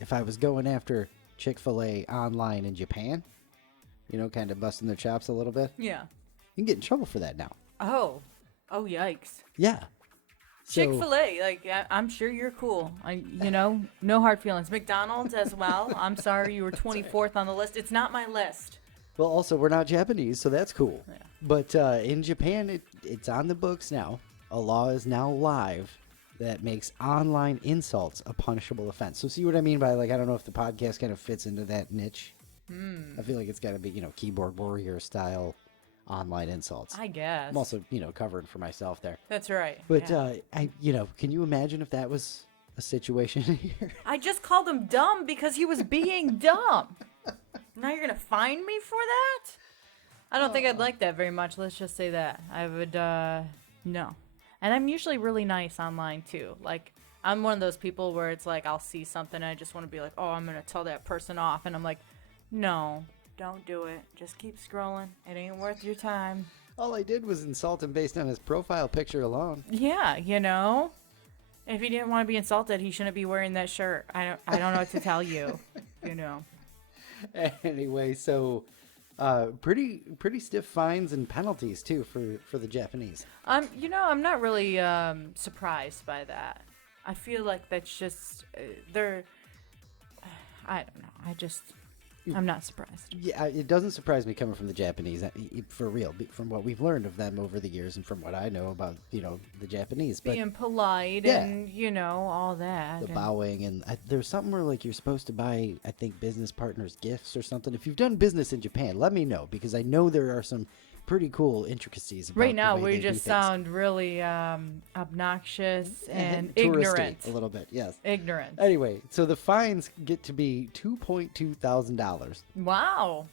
if I was going after Chick-fil-A online in Japan, kind of busting their chops a little bit, Yeah. you can get in trouble for that now. Oh. Oh, yikes. Yeah. So, Chick-fil-A, like, I'm sure you're cool. No hard feelings. McDonald's as well. I'm sorry you were 24th on the list. It's not my list. well, also, we're not Japanese, so that's cool. Yeah. But in Japan, it's on the books now. A law is now live that makes online insults a punishable offense. So see what I mean by, like, I don't know if the podcast kind of fits into that niche. I feel like it's got to be, keyboard warrior style online insults. I guess. I'm also, covering for myself there. That's right. But, yeah. Can you imagine if that was a situation here? I just called him dumb because he was being dumb. Now you're going to fine me for that? I don't think I'd like that very much. Let's just say that. I would, no. And I'm usually really nice online, too. Like, I'm one of those people where it's like, I'll see something and I just want to be like, oh, I'm going to tell that person off. And I'm like, no, don't do it. Just keep scrolling. It ain't worth your time. All I did was insult him based on his profile picture alone. Yeah, If he didn't want to be insulted, he shouldn't be wearing that shirt. I don't know what to tell you, Anyway, so pretty stiff fines and penalties too for the Japanese. I'm not really surprised by that. I feel like that's just they're. I don't know. I'm not surprised. Yeah, it doesn't surprise me coming from the Japanese, for real, from what we've learned of them over the years and from what I know about, the Japanese. But being polite and, all that. The bowing. And there's something where, like, you're supposed to buy, I think, business partners gifts or something. If you've done business in Japan, let me know, because I know there are some pretty cool intricacies about right now, the way we they do just things. sound really obnoxious and touristy, ignorant. a little bit, yes. Ignorant. Anyway, so the fines get to be $2,200. Wow.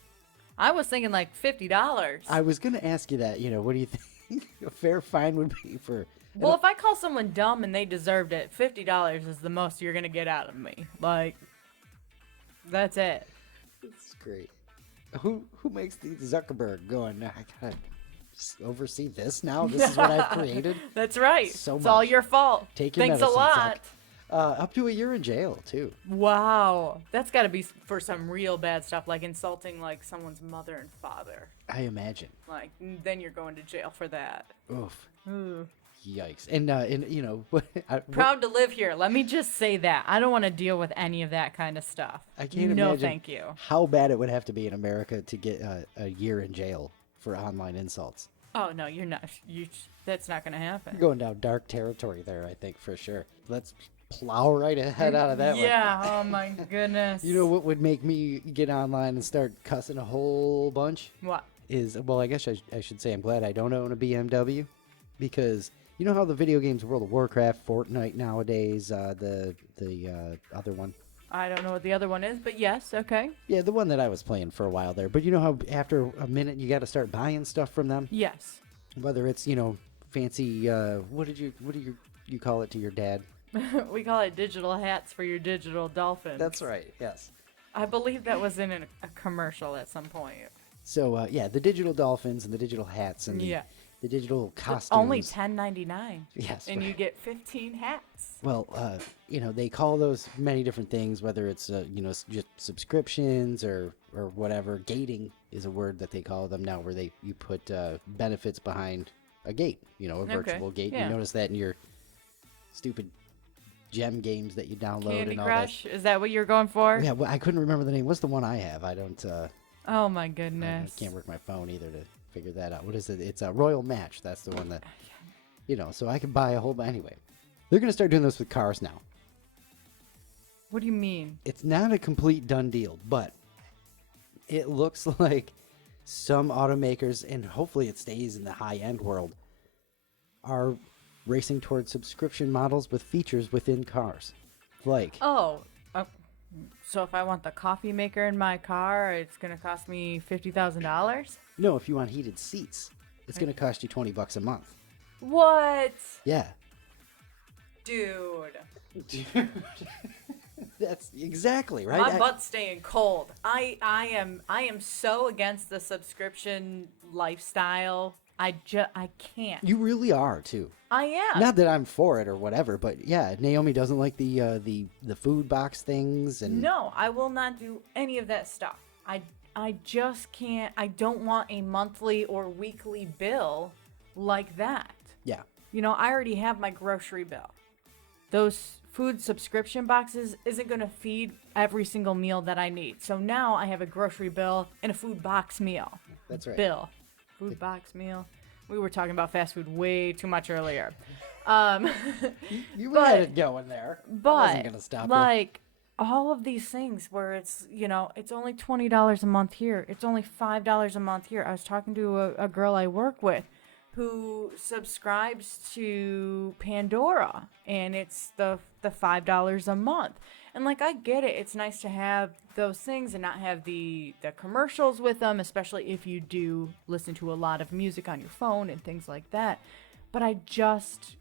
I was thinking like $50. I was going to ask you that. What do you think a fair fine would be for? Well, if I call someone dumb and they deserved it, $50 is the most you're going to get out of me. Like, that's it. It's great. Who makes the Zuckerberg going, I gotta oversee this now? This is what I've created? That's right. So it's much. all your fault. Take your Thanks medicine, a lot. Zuck. Up to a year in jail, too. Wow. That's got to be for some real bad stuff, like insulting like someone's mother and father. I imagine. Like, then you're going to jail for that. Oof. Ooh. Yikes. And Proud to live here. Let me just say that. I don't want to deal with any of that kind of stuff. I can't no, imagine thank you. how bad it would have to be in America to get a year in jail for online insults. Oh, no, you're not. That's not going to happen. You're going down dark territory there, I think, for sure. Let's plow right ahead out of that one. Yeah, oh my goodness. You know what would make me get online and start cussing a whole bunch? What? Well, I guess I should say I'm glad I don't own a BMW, because you know how the video games World of Warcraft, Fortnite nowadays, the other one? I don't know what the other one is, but yes, okay. Yeah, the one that I was playing for a while there. But you know how after a minute you got to start buying stuff from them? Yes. Whether it's, fancy, what do you call it to your dad? We call it digital hats for your digital dolphins. That's right, yes. I believe that was in a commercial at some point. So, the digital dolphins and the digital hats and the digital costumes. It's only $10.99. Yes. And you get 15 hats. Well, they call those many different things, whether it's, just subscriptions or whatever. Gating is a word that they call them now, where you put benefits behind a gate, a virtual gate. Yeah. You notice that in your stupid gem games that you download Candy and all Crush? Is that what you're going for? Yeah, well, I couldn't remember the name. What's the one I have? I don't... oh, my goodness. I can't work my phone either to figure that out. What is it? It's a Royal Match. That's the one that... so I could buy a whole... Anyway, they're going to start doing this with cars now. What do you mean? It's not a complete done deal, but it looks like some automakers, and hopefully it stays in the high-end world, are racing towards subscription models with features within cars. Like... Oh, so if I want the coffee maker in my car, it's going to cost me $50,000? No, if you want heated seats, it's going to cost you $20 a month. What? Yeah. Dude. That's exactly right. My butt's staying cold. I am so against the subscription lifestyle. I can't. You really are too. I am. Not that I'm for it or whatever, but yeah, Naomi doesn't like the food box things and No, I will not do any of that stuff. I just can't. I don't want a monthly or weekly bill like that. yeah. You know, I already have my grocery bill. Those food subscription boxes isn't going to feed every single meal that I need. So now I have a grocery bill and a food box meal. That's right. Bill. Food box meal. We were talking about fast food way too much earlier. You But- had it going there. I But wasn't gonna stop you. like all of these things where it's, you know, it's only $20 a month here. It's only $5 a month here. I was talking to a girl I work with who subscribes to Pandora, and it's the $5 a month. And like, I get it. It's nice to have those things and not have the commercials with them, especially if you do listen to a lot of music on your phone and things like that. But I just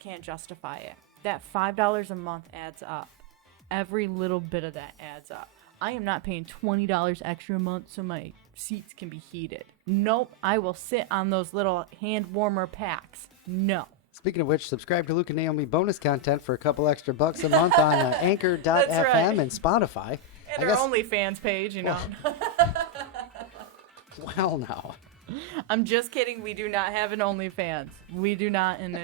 can't justify it. That $5 a month adds up. Every little bit of that adds up. I am not paying $20 extra a month so my seats can be heated. Nope, I will sit on those little hand warmer packs. No. Speaking of which, subscribe to Luke and Naomi bonus content for a couple extra bucks a month on Anchor.fm right. and Spotify. And our OnlyFans page, you know. Well, no. I'm just kidding. We do not have an OnlyFans. We do not, and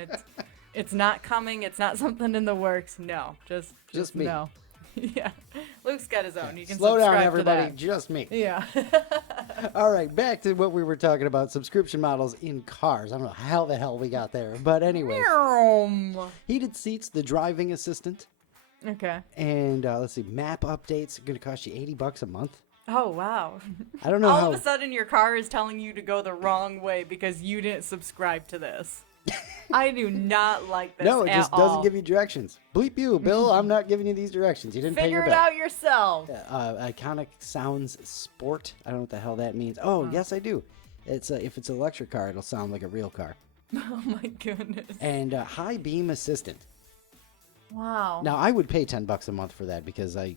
it's not coming. It's not something in the works. No, just me. No. Yeah, Luke's got his own. You can Slow down, subscribe everybody. To that. Just me. Yeah. All right, back to what we were talking about, subscription models in cars. I don't know how the hell we got there, but anyway. Heated seats, the driving assistant, Okay. and let's see, map updates are going to cost you $80 a month. Oh wow. I don't know All how. of a sudden, your car is telling you to go the wrong way because you didn't subscribe to this. I do not like this. No, it at just all. doesn't give you directions. Bleep you, Bill. I'm not giving you these directions. You didn't pay Figure your it bill. out yourself. Iconic Sounds Sport. I don't know what the hell that means. Oh, yes, I do. It's if it's an electric car, it'll sound like a real car. Oh my goodness. And High Beam Assistant. Wow. Now, I would pay $10 a month for that because I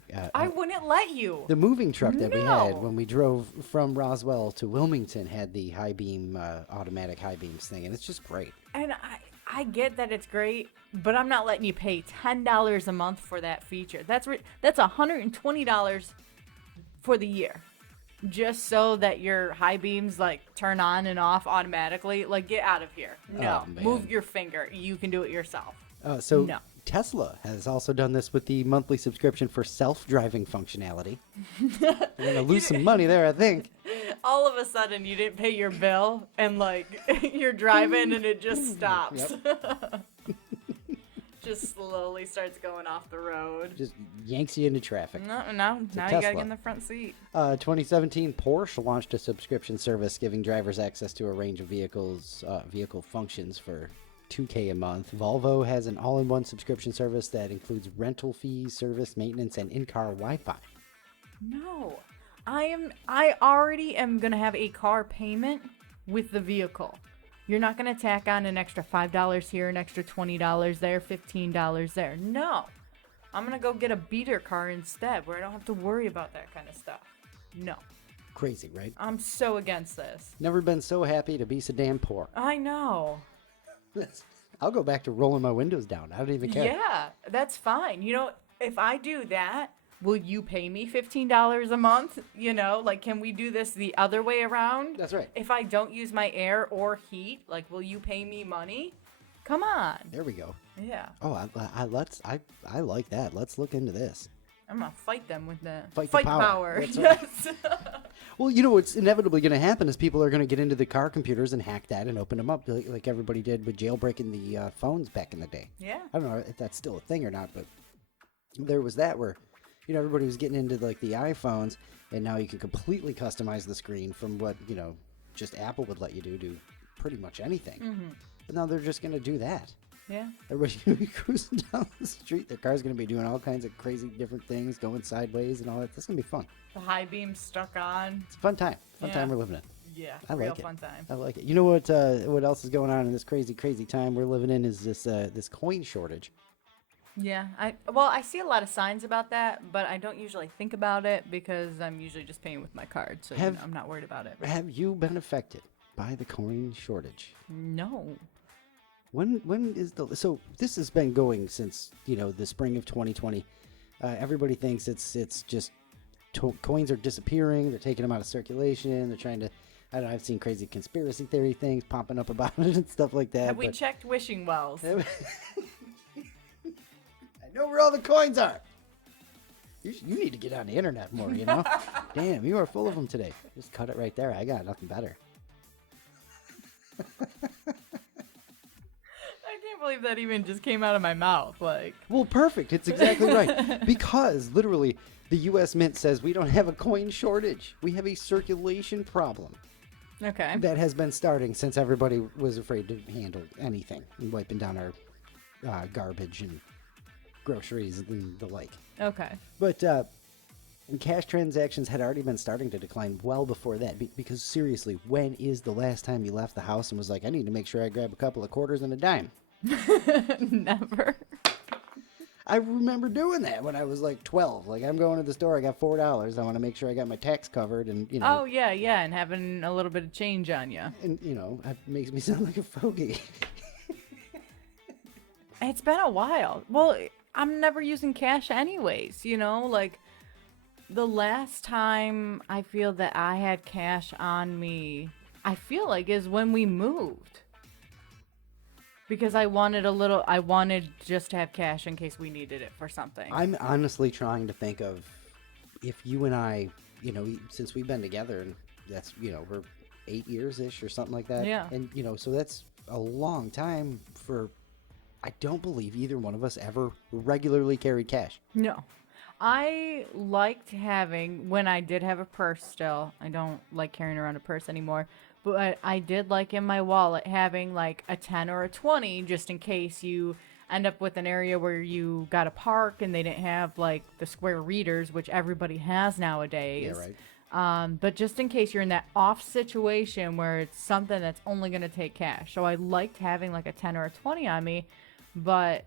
wouldn't let you. the moving truck that we had No. when we drove from Roswell to Wilmington had the high beam, automatic high beams thing, and it's just great. And I get that it's great, but I'm not letting you pay $10 a month for that feature. That's $120 for the year, just so that your high beams like turn on and off automatically. Like, get out of here. No, Oh, man. move your finger. You can do it yourself. So No. Tesla has also done this with the monthly subscription for self-driving functionality. They're going to lose some money there, I think. All of a sudden, you didn't pay your bill, and like you're driving, and it just stops. Just slowly starts going off the road. Just yanks you into traffic. No, now you gotta Tesla. get in the front seat. 2017, Porsche launched a subscription service giving drivers access to a range of vehicle functions for $2K a month. Volvo has an all-in-one subscription service that includes rental fees, service, maintenance, and in-car Wi-Fi. No, I already am gonna have a car payment with the vehicle. You're not gonna tack on an extra $5 here, an extra $20 there, $15 there. No, I'm gonna go get a beater car instead, where I don't have to worry about that kind of stuff. No, Crazy, right? I'm so against this. Never been so happy to be so damn poor. I know. I'll go back to rolling my windows down. I don't even care. Yeah, that's fine. You know, if I do that, will you pay me $15 a month? You know, like, can we do this the other way around? That's right. If I don't use my air or heat, like, will you pay me money? Come on. There we go. Yeah. Oh, I like that. Let's look into this. I'm going to fight them with that. Fight the power. That's right. Yes. Well, you know what's inevitably going to happen is people are going to get into the car computers and hack that and open them up like everybody did with jailbreaking the phones back in the day. Yeah. I don't know if that's still a thing or not, but there was that where, you know, everybody was getting into like the iPhones, and now you can completely customize the screen from what, you know, just Apple would let you do pretty much anything. Mm-hmm. But now they're just going to do that. Yeah. Everybody's going to be cruising down the street. Their car's going to be doing all kinds of crazy different things, going sideways and all that. That's going to be fun. The high beam stuck on. It's a fun time. Fun Yeah. time we're living in. Yeah. I real like it. fun time. I like it. You know what else is going on in this crazy time we're living in is this coin shortage. Yeah, I see a lot of signs about that, but I don't usually think about it because I'm usually just paying with my card, so Have- I'm not worried about it. Have you been affected by the coin shortage. No. When is so this has been going since, the spring of 2020. Everybody thinks it's just coins are disappearing. They're taking them out of circulation. They're trying to, I don't know, I've seen crazy conspiracy theory things popping up about it and stuff like that. Have we checked wishing wells? I know where all the coins are. You need to get on the internet more, Damn, you are full of them today. Just cut it right there. I got nothing better. I can't believe that even just came out of my mouth. Well, perfect. It's exactly right. Because literally, the U.S. Mint says we don't have a coin shortage. We have a circulation problem. Okay. That has been starting since everybody was afraid to handle anything, wiping down our garbage and groceries and the like. Okay. But cash transactions had already been starting to decline well before that. Because seriously, when is the last time you left the house and was like, I need to make sure I grab a couple of quarters and a dime? Never. I remember doing that when I was like 12. Like, I'm going to the store, I got $4. I want to make sure I got my tax covered and, Oh, yeah, and having a little bit of change on you. And, it makes me sound like a fogey. It's been a while. Well, I'm never using cash anyways, Like, the last time I feel that I had cash on me, I feel like is when we moved. Because I wanted just to have cash in case we needed it for something. I'm honestly trying to think of if you and I, since we've been together, and that's, we're 8 years-ish or something like that. Yeah. And, so that's a long time for, I don't believe either one of us ever regularly carried cash. No. I liked having, when I did have a purse still, I don't like carrying around a purse anymore, but I did like in my wallet having like a 10 or a 20 just in case you end up with an area where you got to park and they didn't have like the square readers, which everybody has nowadays. Yeah, right. But just in case you're in that off situation where it's something that's only going to take cash. So I liked having like a 10 or a 20 on me, but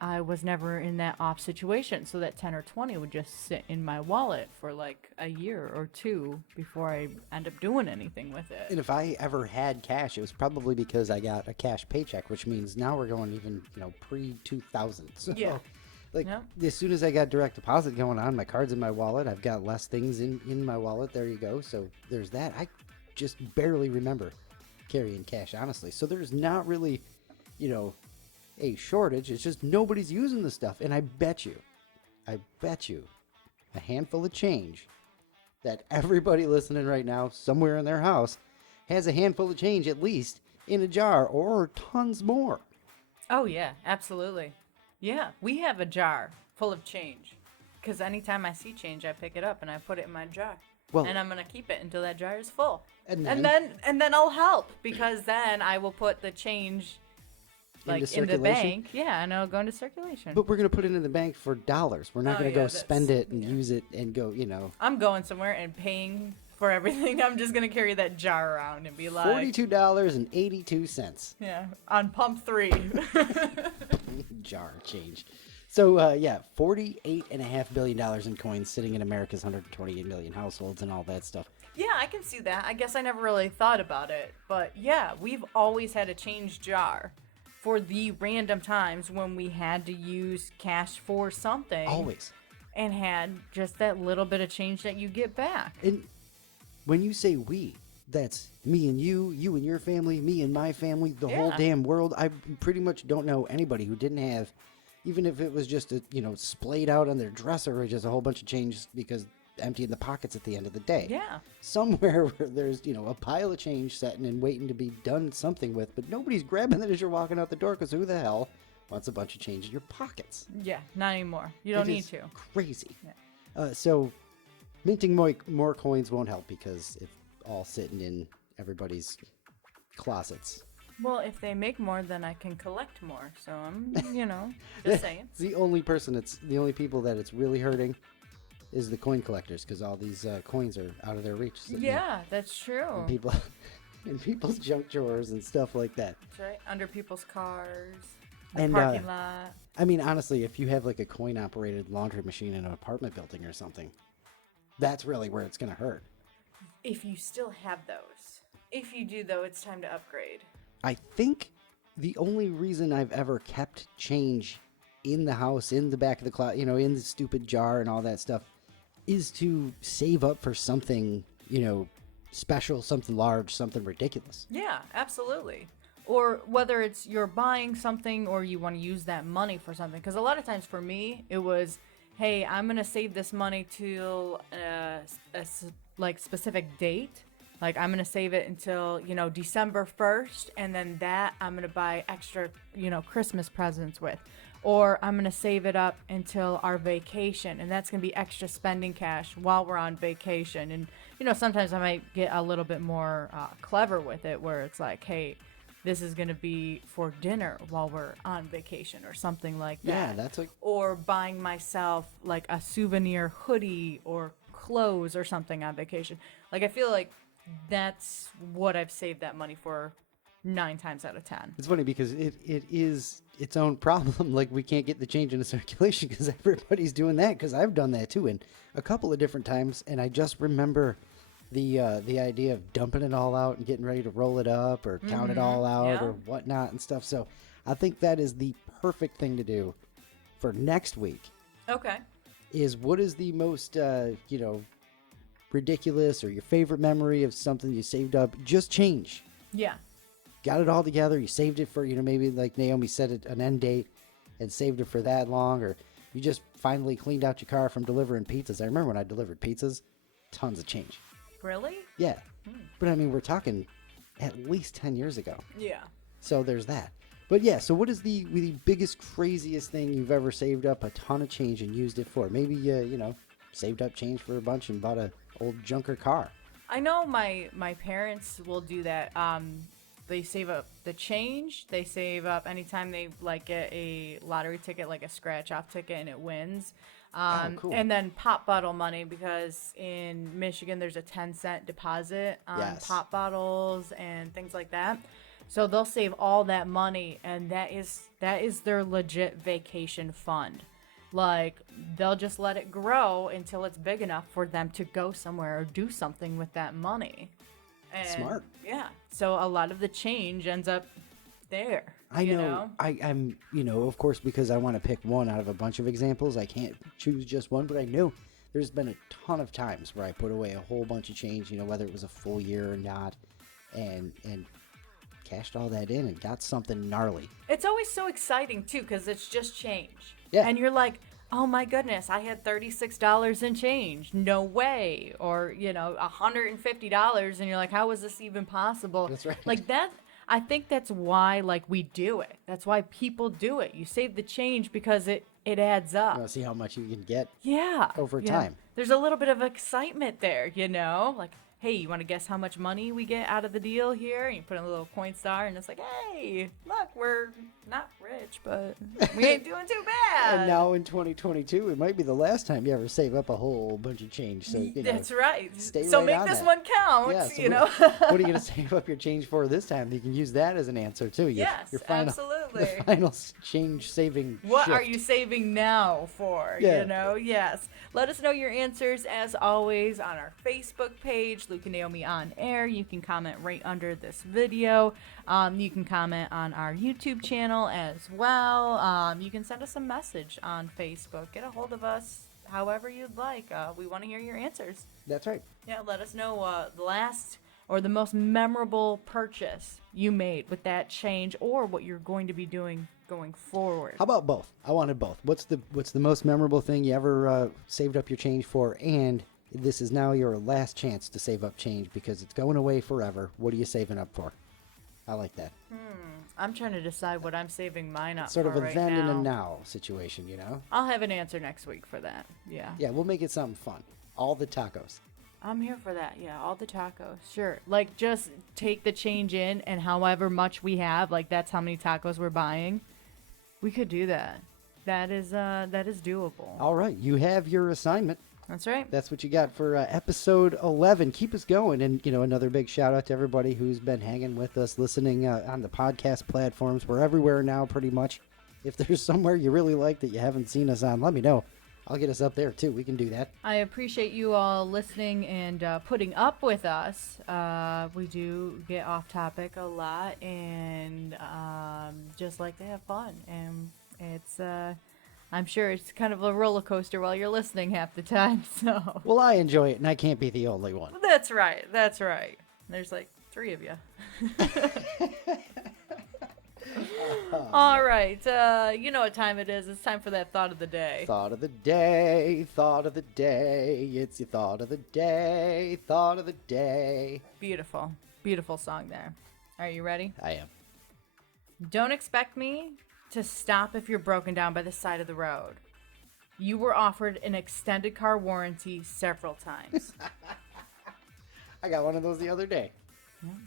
I was never in that off situation. So that 10 or 20 would just sit in my wallet for like a year or two before I end up doing anything with it. And if I ever had cash, it was probably because I got a cash paycheck, which means now we're going even, pre-2000. So, Yeah. As soon as I got direct deposit going on, my card's in my wallet. I've got less things in my wallet. There you go. So there's that. I just barely remember carrying cash, honestly. So there's not really, a shortage. It's just nobody's using the stuff. And I bet you a handful of change that everybody listening right now somewhere in their house has a handful of change at least in a jar or tons more. Oh, yeah, absolutely. Yeah, we have a jar full of change because anytime I see change, I pick it up and I put it in my jar. Well, and I'm going to keep it until that jar is full. And then I'll help because then I will put the change in the bank, and it'll go into circulation. But we're going to put it in the bank for dollars. We're not going to go spend it and use it and go, I'm going somewhere and paying for everything. I'm just going to carry that jar around and be like... $42.82. Yeah, on pump 3. Jar change. So, $48.5 billion in coins sitting in America's 128 million households and all that stuff. Yeah, I can see that. I guess I never really thought about it. But yeah, we've always had a change jar. For the random times when we had to use cash for something. Always. And had just that little bit of change that you get back. And when you say we, that's me and you and your family, me and my family, the whole damn world. I pretty much don't know anybody who didn't have, even if it was just, splayed out on their dresser or just a whole bunch of change because empty in the pockets at the end of the day. Yeah. Somewhere where there's, a pile of change sitting and waiting to be done something with, but nobody's grabbing it as you're walking out the door because who the hell wants a bunch of change in your pockets? Yeah, not anymore. You don't need to. Crazy. Yeah. So minting more coins won't help because it's all sitting in everybody's closets. Well, if they make more, then I can collect more. So I'm, just saying. It's the only people that it's really hurting is the coin collectors because all these coins are out of their reach. Yeah, that's true. And in people's junk drawers and stuff like that. That's right. Under people's cars, the parking lot. I mean, honestly, if you have like a coin-operated laundry machine in an apartment building or something, that's really where it's going to hurt. If you still have those. If you do, though, it's time to upgrade. I think the only reason I've ever kept change in the house, in the back of the closet, in the stupid jar and all that stuff, is to save up for something, special, something large, something ridiculous. Yeah, absolutely. Or whether it's you're buying something or you want to use that money for something. Because a lot of times for me, it was, hey, I'm going to save this money till a specific date. Like, I'm going to save it until, December 1st. And then that I'm going to buy extra, Christmas presents with. Or I'm going to save it up until our vacation. And that's going to be extra spending cash while we're on vacation. And, sometimes I might get a little bit more clever with it where it's like, hey, this is going to be for dinner while we're on vacation or something like that. Yeah, that's like... Or buying myself like a souvenir hoodie or clothes or something on vacation. Like, I feel like that's what I've saved that money for 9 times out of 10. It's funny because it is its own problem. Like, we can't get the change into circulation because everybody's doing that, because I've done that too, and a couple of different times, and I just remember the idea of dumping it all out and getting ready to roll it up or count it all out or whatnot and stuff. So I think that is the perfect thing to do for next week. Okay. Is what is the most, ridiculous or your favorite memory of something you saved up? Just change. Yeah. Got it all together. You saved it for, maybe like Naomi said, an end date and saved it for that long, or you just finally cleaned out your car from delivering pizzas. I remember when I delivered pizzas, tons of change. Really? Yeah. But I mean, we're talking at least 10 years ago. Yeah. So there's that. But yeah, so what is the biggest, craziest thing you've ever saved up a ton of change and used it for? Maybe, saved up change for a bunch and bought a old junker car. I know my parents will do that. They save up the change. They save up anytime they get a lottery ticket, like a scratch off ticket, and it wins. Cool. And then pop bottle money, because in Michigan there's a 10-cent deposit on pop bottles and things like that. So they'll save all that money, and that is their legit vacation fund. Like, they'll just let it grow until it's big enough for them to go somewhere or do something with that money. And, smart. Yeah. So a lot of the change ends up there. I know. I'm, of course, because I want to pick one out of a bunch of examples, I can't choose just one, but I know there's been a ton of times where I put away a whole bunch of change, whether it was a full year or not, and cashed all that in and got something gnarly. It's always so exciting, too, because it's just change. Yeah. And you're like, oh my goodness, I had $36 in change. No way. Or, $150, and you're like, how was this even possible? That's right. Like that. I think that's why, we do it. That's why people do it. You save the change because it adds up. You want to see how much you can get over Yeah. time. There's a little bit of excitement there, Like, hey, you want to guess how much money we get out of the deal here? And you put in a little coin star, and it's like, hey, look, we're not rich, but we ain't doing too bad. And now in 2022, it might be the last time you ever save up a whole bunch of change. So that's right. Stay so right make on this that. one count. Yeah, so What are you going to save up your change for this time? You can use that as an answer too. Yes, your final, absolutely. The final change saving. What shift. are you saving now for? Yeah. Yes. Let us know your answers as always on our Facebook page, Luke and Naomi on Air. You can comment right under this video. You can comment on our YouTube channel as well. You can send us a message on Facebook. Get a hold of us however you'd like. We want to hear your answers. That's right. Yeah, let us know the last or the most memorable purchase you made with that change, or what you're going to be doing going forward. How about both? I wanted both. What's the most memorable thing you ever saved up your change for? And this is now your last chance to save up change because it's going away forever. What are you saving up for? I like that. I'm trying to decide what I'm saving mine up Sort for of a right then and now. a now situation, I'll have an answer next week for that. Yeah. Yeah, we'll make it something fun. All the tacos. I'm here for that. Yeah, all the tacos. Sure. Like, just take the change in, and however much we have, that's how many tacos we're buying. We could do that. That is doable. All right, you have your assignment. That's right. That's what you got for episode 11. Keep us going. And, another big shout out to everybody who's been hanging with us, listening on the podcast platforms. We're everywhere now, pretty much. If there's somewhere you really like that you haven't seen us on, let me know. I'll get us up there too. We can do that. I appreciate you all listening and putting up with us. We do get off topic a lot and just like to have fun. And it's, I'm sure it's kind of a roller coaster while you're listening half the time. So Well, I enjoy it, and I can't be the only one. that's right. That's right. There's like 3 of you. All right. You know what time it is. It's time for that thought of the day. Thought of the day, thought of the day. It's your thought of the day, thought of the day. Beautiful. Beautiful song there. Are you ready? I am. Don't expect me to stop if you're broken down by the side of the road. You were offered an extended car warranty several times. I got one of those the other day.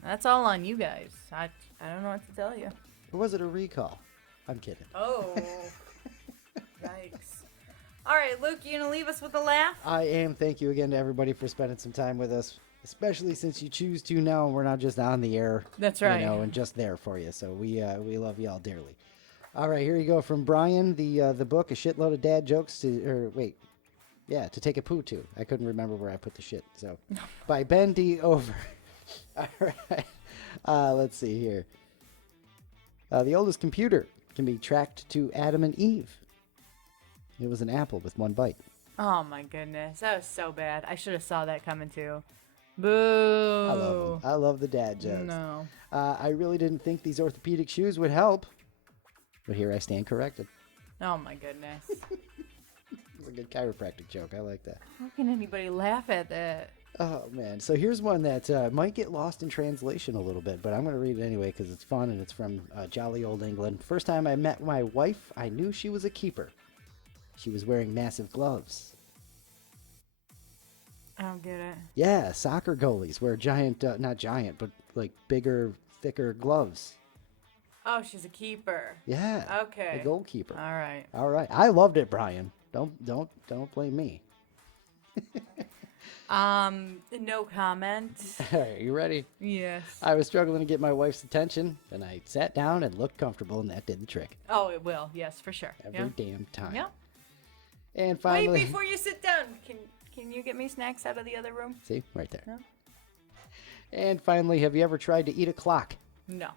That's all on you guys. I don't know what to tell you. Or was it a recall? I'm kidding. Oh. Yikes. All right, Luke, you gonna leave us with a laugh? I am. Thank you again to everybody for spending some time with us, especially since you choose to now and we're not just on the air. That's right. You know, and just there for you. So we love you all dearly. All right, here you go from Brian, the book, A Shitload of Dad Jokes to take a poo to. I couldn't remember where I put the shit. So by Ben D. Over. All right. Let's see here. The oldest computer can be tracked to Adam and Eve. It was an apple with 1 bite. Oh my goodness, that was so bad. I should have saw that coming too. Boo. I love them. I love the dad jokes. No. I really didn't think these orthopedic shoes would help, but here I stand corrected. Oh my goodness. It's a good chiropractic joke. I like that. How can anybody laugh at that? Oh, man. So here's one that might get lost in translation a little bit, but I'm going to read it anyway because it's fun and it's from jolly old England. First time I met my wife, I knew she was a keeper. She was wearing massive gloves. I don't get it. Yeah, soccer goalies wear giant, not giant, but like bigger, thicker gloves. Oh, she's a keeper. Yeah. Okay. A goalkeeper. All right. All right. I loved it, Brian. Don't blame me. No comment. All right, you ready? Yes. I was struggling to get my wife's attention, and I sat down and looked comfortable, and that did the trick. Oh, it will. Yes, for sure. Every damn time. Yeah. And finally... Wait, before you sit down, can you get me snacks out of the other room? See? Right there. No. And finally, have you ever tried to eat a clock? No.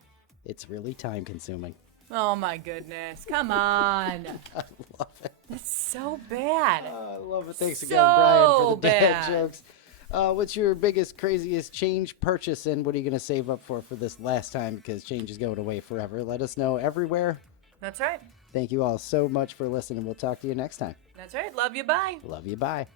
It's really time-consuming. Oh, my goodness. Come on. I love it. That's so bad. Oh, I love it. Thanks So again, Brian, for the dad bad. jokes. What's your biggest, craziest change purchase, and what are you going to save up for this last time, because change is going away forever? Let us know everywhere. That's right. Thank you all so much for listening. We'll talk to you next time. That's right. Love you. Bye. Love you. Bye.